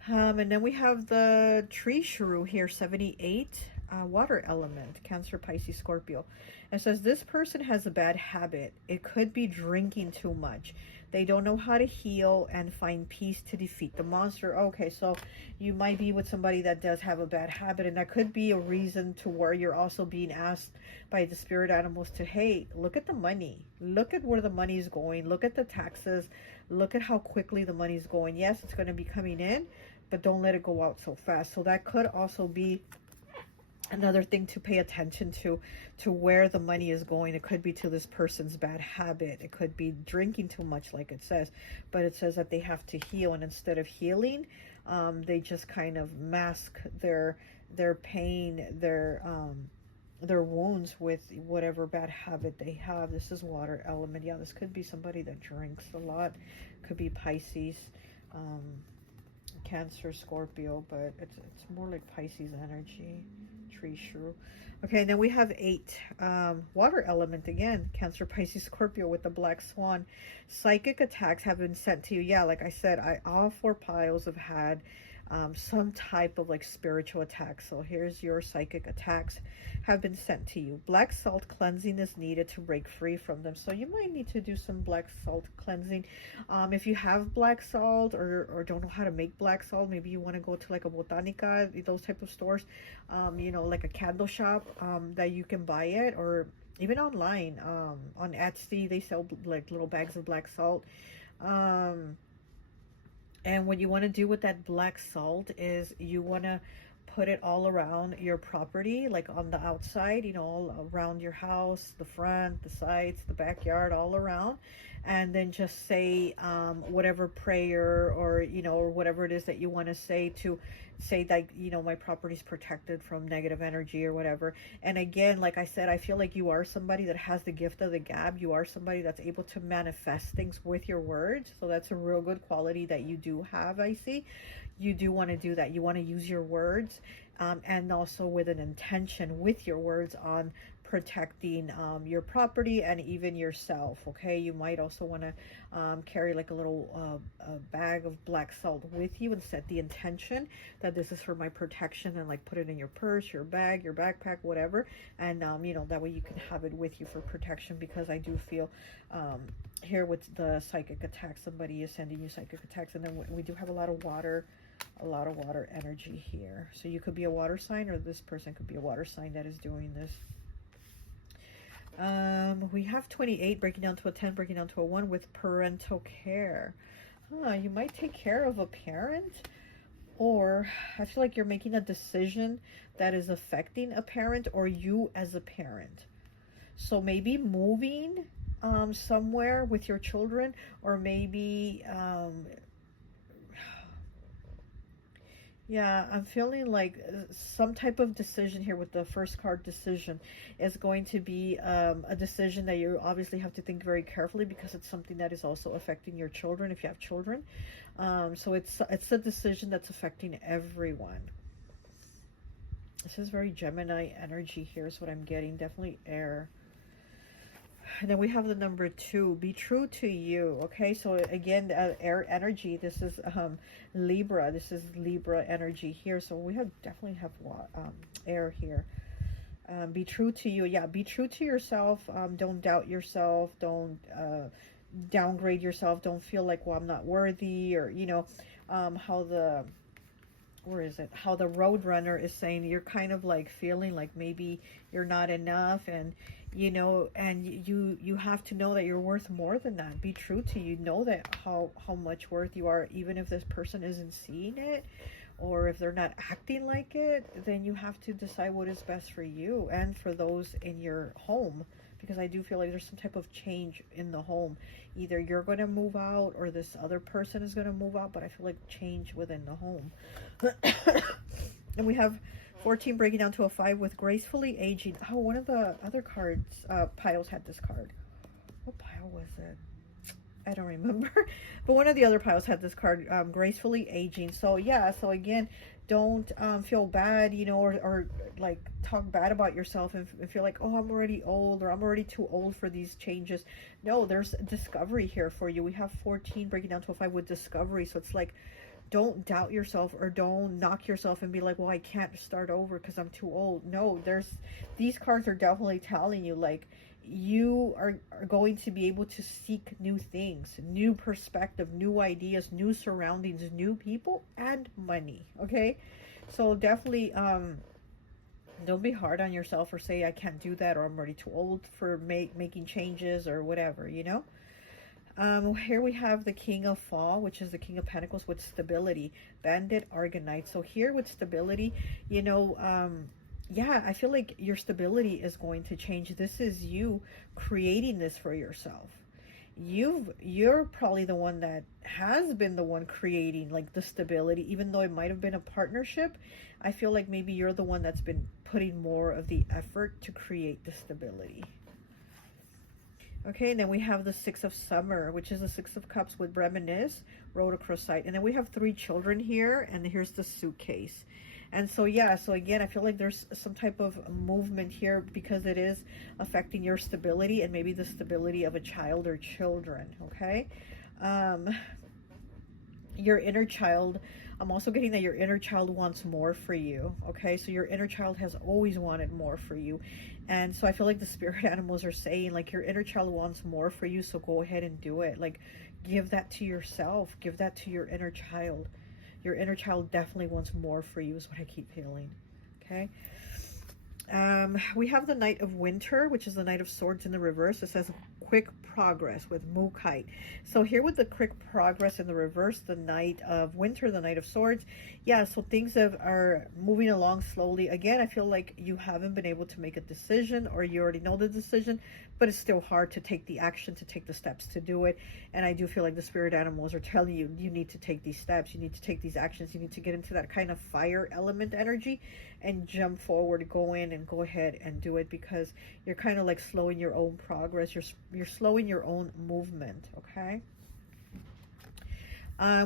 And then we have the tree shrew here, 78, water element, Cancer, Pisces, Scorpio. It says this person has a bad habit. It could be drinking too much. They don't know how to heal and find peace to defeat the monster. Okay, so you might be with somebody that does have a bad habit, and that could be a reason to where you're also being asked by the spirit animals to, hey, look at the money. Look at where the money is going. Look at the taxes. Look at how quickly the money is going. Yes, it's going to be coming in, but don't let it go out so fast. So that could also be another thing to pay attention to where the money is going. It could be to this person's bad habit. It could be drinking too much, like it says, but it says that they have to heal, and instead of healing, they just kind of mask their pain, their wounds with whatever bad habit they have. This is water element. Yeah, this could be somebody that drinks a lot. Could be Pisces, Cancer, Scorpio, but it's more like Pisces energy. Tree shrew. Okay, and then we have 8, water element again, Cancer, Pisces, Scorpio with the black swan. Psychic attacks have been sent to you. Yeah, like I said, all 4 piles have had some type of like spiritual attack. So here's your psychic attacks have been sent to you. Black salt cleansing is needed to break free from them. So you might need to do some black salt cleansing. If you have black salt, or don't know how to make black salt, maybe you want to go to like a botanica, those type of stores, like a candle shop, that you can buy it, or even online, on Etsy, they sell like little bags of black salt. And what you want to do with that black salt is you want to put it all around your property, like on the outside, you know, all around your house, the front, the sides, the backyard, all around. And then just say whatever prayer, or, you know, or whatever it is that you want to say like, you know, my property's protected from negative energy or whatever. And again, like I said, I feel like you are somebody that has the gift of the gab. You are somebody that's able to manifest things with your words. So that's a real good quality that you do have, I see. You do want to do that. You want to use your words, and also with an intention with your words on protecting your property and even yourself. Okay, you might also want to carry like a little bag of black salt with you and set the intention that this is for my protection, and like put it in your purse, your bag, your backpack, whatever. And you know, that way you can have it with you for protection, because I do feel here with the psychic attacks, somebody is sending you psychic attacks. And then we do have a lot of water energy here. So you could be a water sign, or this person could be a water sign that is doing this. We have 28 breaking down to a 10, breaking down to a 1 with parental care. You might take care of a parent, or I feel like you're making a decision that is affecting a parent or you as a parent. So maybe moving somewhere with your children, or maybe yeah, I'm feeling like some type of decision here with the first card, decision, is going to be a decision that you obviously have to think very carefully, because it's something that is also affecting your children if you have children. So it's a decision that's affecting everyone. This is very Gemini energy here is what I'm getting. Definitely air. And then we have the number 2, be true to you. Okay, so again, air energy. This is Libra. This is Libra energy here. So we definitely have air here. Be true to you. Yeah, be true to yourself. Don't doubt yourself. Don't downgrade yourself. Don't feel like, well, I'm not worthy, or, you know, how the Roadrunner is saying, you're kind of like feeling like maybe you're not enough, and you know, and you have to know that you're worth more than that. Be true to you. Know that how much worth you are, even if this person isn't seeing it, or if they're not acting like it. Then you have to decide what is best for you and for those in your home, because I do feel like there's some type of change in the home. Either you're going to move out, or this other person is going to move out, but I feel like change within the home. And we have 14 breaking down to a 5 with gracefully aging. Oh, one of the other cards, piles had this card. What pile was it? I don't remember. But one of the other piles had this card, gracefully aging. So yeah, so again, don't feel bad, you know, or like talk bad about yourself and feel like, oh, I'm already old, or I'm already too old for these changes. No, there's discovery here for you. We have 14 breaking down to a 5 with discovery. So it's like, don't doubt yourself, or don't knock yourself and be like, well, I can't start over because I'm too old. No, these cards are definitely telling you, like, you are going to be able to seek new things, new perspective, new ideas, new surroundings, new people, and money. Okay, so definitely don't be hard on yourself, or say I can't do that, or I'm already too old for making changes, or whatever, you know. Here we have the King of Fall, which is the King of Pentacles with stability, Bandit, Argonite. So here with stability, you know, yeah, I feel like your stability is going to change. This is you creating this for yourself. You're probably the one that has been the one creating like the stability, even though it might have been a partnership. I feel like maybe you're the one that's been putting more of the effort to create the stability. Okay, and then we have the 6 of Summer, which is the 6 of Cups with Reminisce, Rhodochrosite. And then we have 3 children here, and here's the suitcase. And so, yeah, so again, I feel like there's some type of movement here, because it is affecting your stability, and maybe the stability of a child or children, okay? Your inner child, I'm also getting that your inner child wants more for you, okay? So your inner child has always wanted more for you. And so I feel like the spirit animals are saying, like, your inner child wants more for you, so go ahead and do it. Like, give that to yourself. Give that to your inner child. Your inner child definitely wants more for you, is what I keep feeling, okay? We have the Knight of Winter, which is the Knight of Swords in the reverse. It says, quick progress with Mookaite. So here with the quick progress in the reverse, the Knight of Winter, the Knight of Swords. Yeah, so things are moving along slowly. Again, I feel like you haven't been able to make a decision, or you already know the decision, but it's still hard to take the action, to take the steps to do it. And I do feel like the spirit animals are telling you, you need to take these steps, you need to take these actions, you need to get into that kind of fire element energy and jump forward, go in and go ahead and do it, because you're kind of like slowing your own progress. You're slowing your own movement, okay?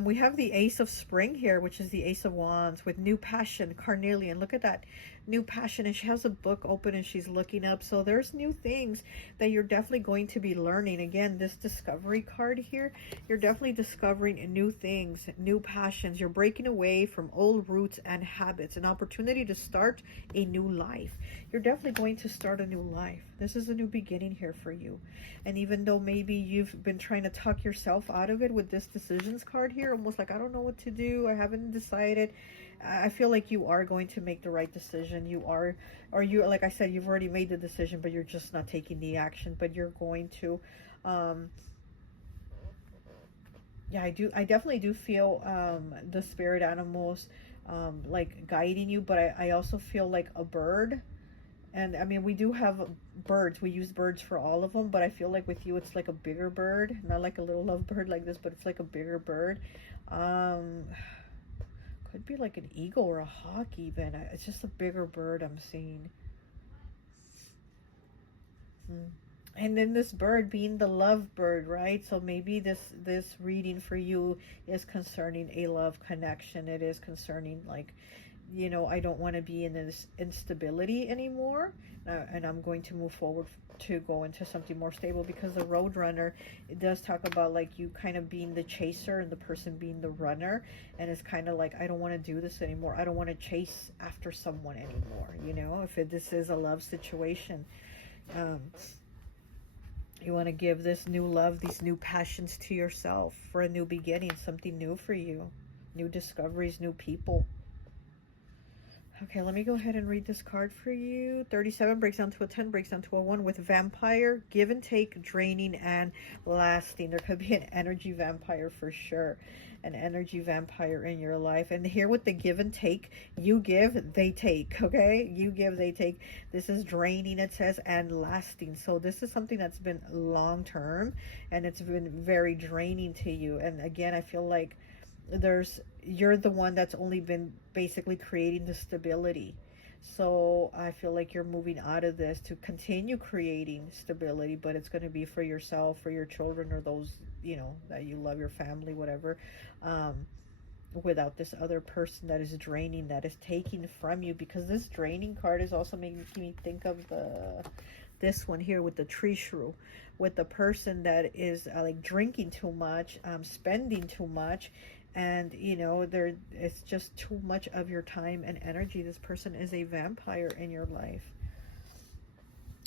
We have the Ace of Spring here, which is the Ace of Wands with new passion, carnelian. Look at that, new passion. And she has a book open and she's looking up. So there's new things that you're definitely going to be learning. Again, this discovery card here, you're definitely discovering new things, new passions. You're breaking away from old roots and habits, an opportunity to start a new life. You're definitely going to start a new life. This is a new beginning here for you. And even though maybe you've been trying to tuck yourself out of it with this decisions card here, almost like, I don't know what to do, I haven't decided, I feel like you are going to make the right decision. You are, or you, like I said, you've already made the decision, but you're just not taking the action. But you're going to, yeah, I definitely do feel the spirit animals like guiding you, but I also feel like a bird. And I mean, we do have birds, we use birds for all of them, but I feel like with you it's like a bigger bird, not like a little lovebird like this, but it's like a bigger bird. Could be like an eagle or a hawk even. It's just a bigger bird I'm seeing. And then this bird being the love bird, right? So maybe this reading for you is concerning a love connection. It is concerning, like, you know, I don't want to be in this instability anymore, and I'm going to move forward to go into something more stable, because the Roadrunner, it does talk about like you kind of being the chaser and the person being the runner, and it's kind of like, I don't want to do this anymore. I don't want to chase after someone anymore, you know, if this is a love situation. You want to give this new love, these new passions to yourself for a new beginning, something new for you, new discoveries, new people. Okay, let me go ahead and read this card for you. 37 breaks down to a 10, breaks down to a 1 with vampire, give and take, draining and lasting. There could be an energy vampire for sure. An energy vampire in your life. And here with the give and take, you give, they take, okay? You give, they take. This is draining, it says, and lasting. So this is something that's been long term, and it's been very draining to you. And again, I feel like you're the one that's only been basically creating the stability. So I feel like you're moving out of this to continue creating stability, but it's going to be for yourself, for your children, or those, you know, that you love, your family, whatever, without this other person that is draining, that is taking from you. Because this draining card is also making me think of this one here with the tree shrew, with the person that is like drinking too much, spending too much, and you know, it's just too much of your time and energy. This person is a vampire in your life.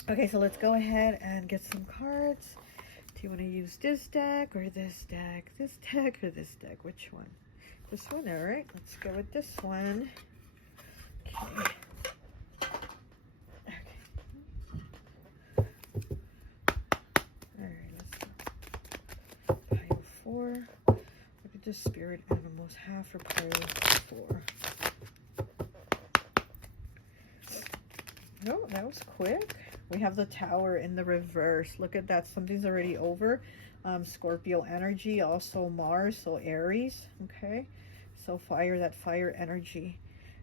Okay, so let's go ahead and get some cards. Do you want to use this deck or this deck? This deck or this deck? Which one? This one. All right, let's go with this one. Okay. Pile 4. What did the spirit animals have for pile 4? No, that was quick. We have the Tower in the reverse. Look at that. Something's already over. Scorpio energy, also Mars, so Aries. Okay, so fire, that fire energy.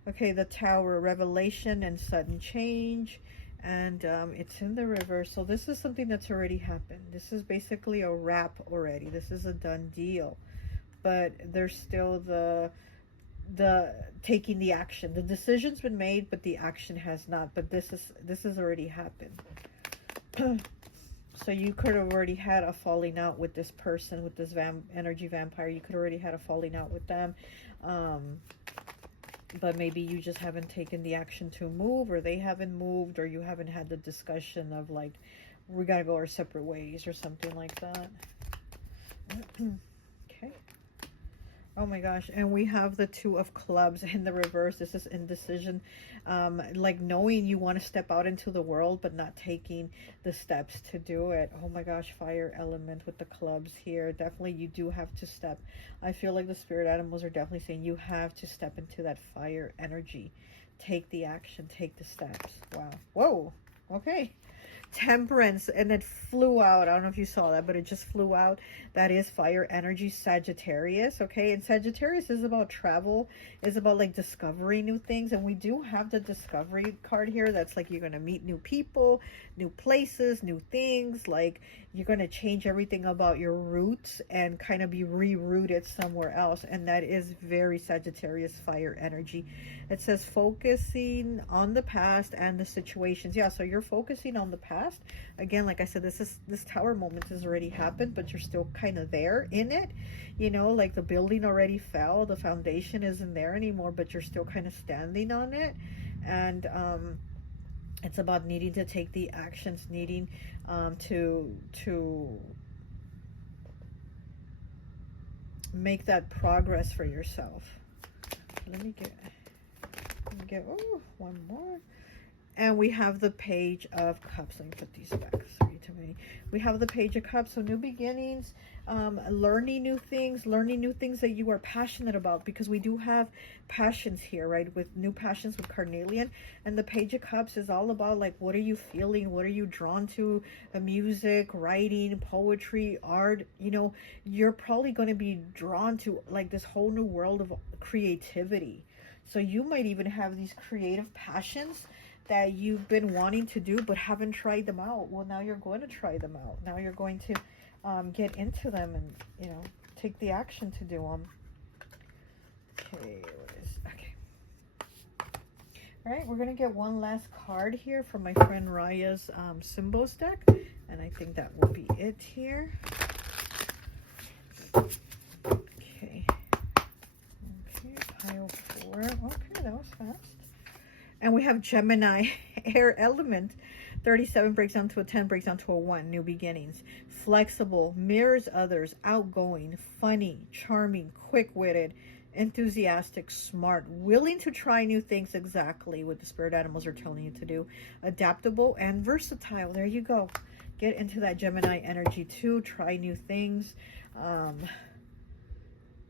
Okay, the Tower, revelation and sudden change. And it's in the reverse. So this is something that's already happened. This is basically a wrap already. This is a done deal. But there's still the taking the action. The decision's been made, but the action has not. But this has already happened. So you could have already had a falling out with this person, with this energy vampire. You could already had a falling out with them. But maybe you just haven't taken the action to move, or they haven't moved, or you haven't had the discussion of like, we gotta go our separate ways or something like that. Okay. Oh my gosh. And we have the Two of Clubs in the reverse. This is indecision. Like knowing you want to step out into the world, but not taking the steps to do it. Oh my gosh, fire element with the clubs here. Definitely you do have to step. I feel like the spirit animals are definitely saying you have to step into that fire energy. Take the action, take the steps. Wow. Whoa. Okay. Temperance, and it flew out. I don't know if you saw that, but it just flew out. That is fire energy, Sagittarius. Okay, and Sagittarius is about travel, is about like discovering new things, and we do have the discovery card here. That's like you're going to meet new people, new places, new things. Like you're going to change everything about your roots and kind of be rerouted somewhere else, and that is very Sagittarius fire energy. It says focusing on the past and the situations. Yeah, so you're focusing on the past. Again, like I said, this tower moment has already happened, but you're still kind of there in it. You know, like the building already fell, the foundation isn't there anymore, but you're still kind of standing on it. And it's about needing to take the actions, needing to make that progress for yourself. Let me get oh, one more. And we have the Page of Cups. Let me put these back. Sorry, too many. We have the Page of Cups. So new beginnings, learning new things that you are passionate about, because we do have passions here, right? With new passions with Carnelian. And the Page of Cups is all about like, what are you feeling? What are you drawn to? Music, writing, poetry, art. You know, you're probably going to be drawn to like this whole new world of creativity. So you might even have these creative passions that you've been wanting to do but haven't tried them out. Well, now you're going to try them out. Now you're going to get into them and, you know, take the action to do them. Okay, okay. All right, we're going to get one last card here from my friend Raya's Symbols deck. And I think that will be it here. Okay. Okay, pile 4. Okay, that was fast. And we have Gemini, air element. 37 breaks down to a 10, breaks down to a 1. New beginnings. Flexible, mirrors others, outgoing, funny, charming, quick-witted, enthusiastic, smart, willing to try new things, exactly what the spirit animals are telling you to do. Adaptable and versatile. There you go. Get into that Gemini energy too. Try new things.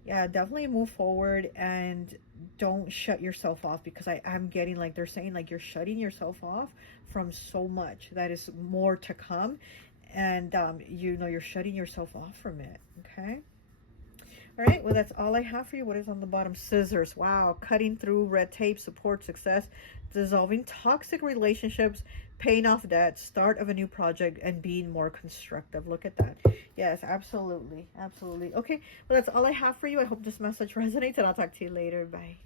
Yeah, definitely move forward and don't shut yourself off, because I'm getting like they're saying like you're shutting yourself off from so much that is more to come, and you know, you're shutting yourself off from it. Okay. All right, well, that's all I have for you. What is on the bottom? Scissors. Wow. Cutting through red tape, support, success, dissolving toxic relationships, paying off debt, start of a new project, and being more constructive. Look at that. Yes, absolutely. Absolutely. Okay, well, that's all I have for you. I hope this message resonates, and I'll talk to you later. Bye.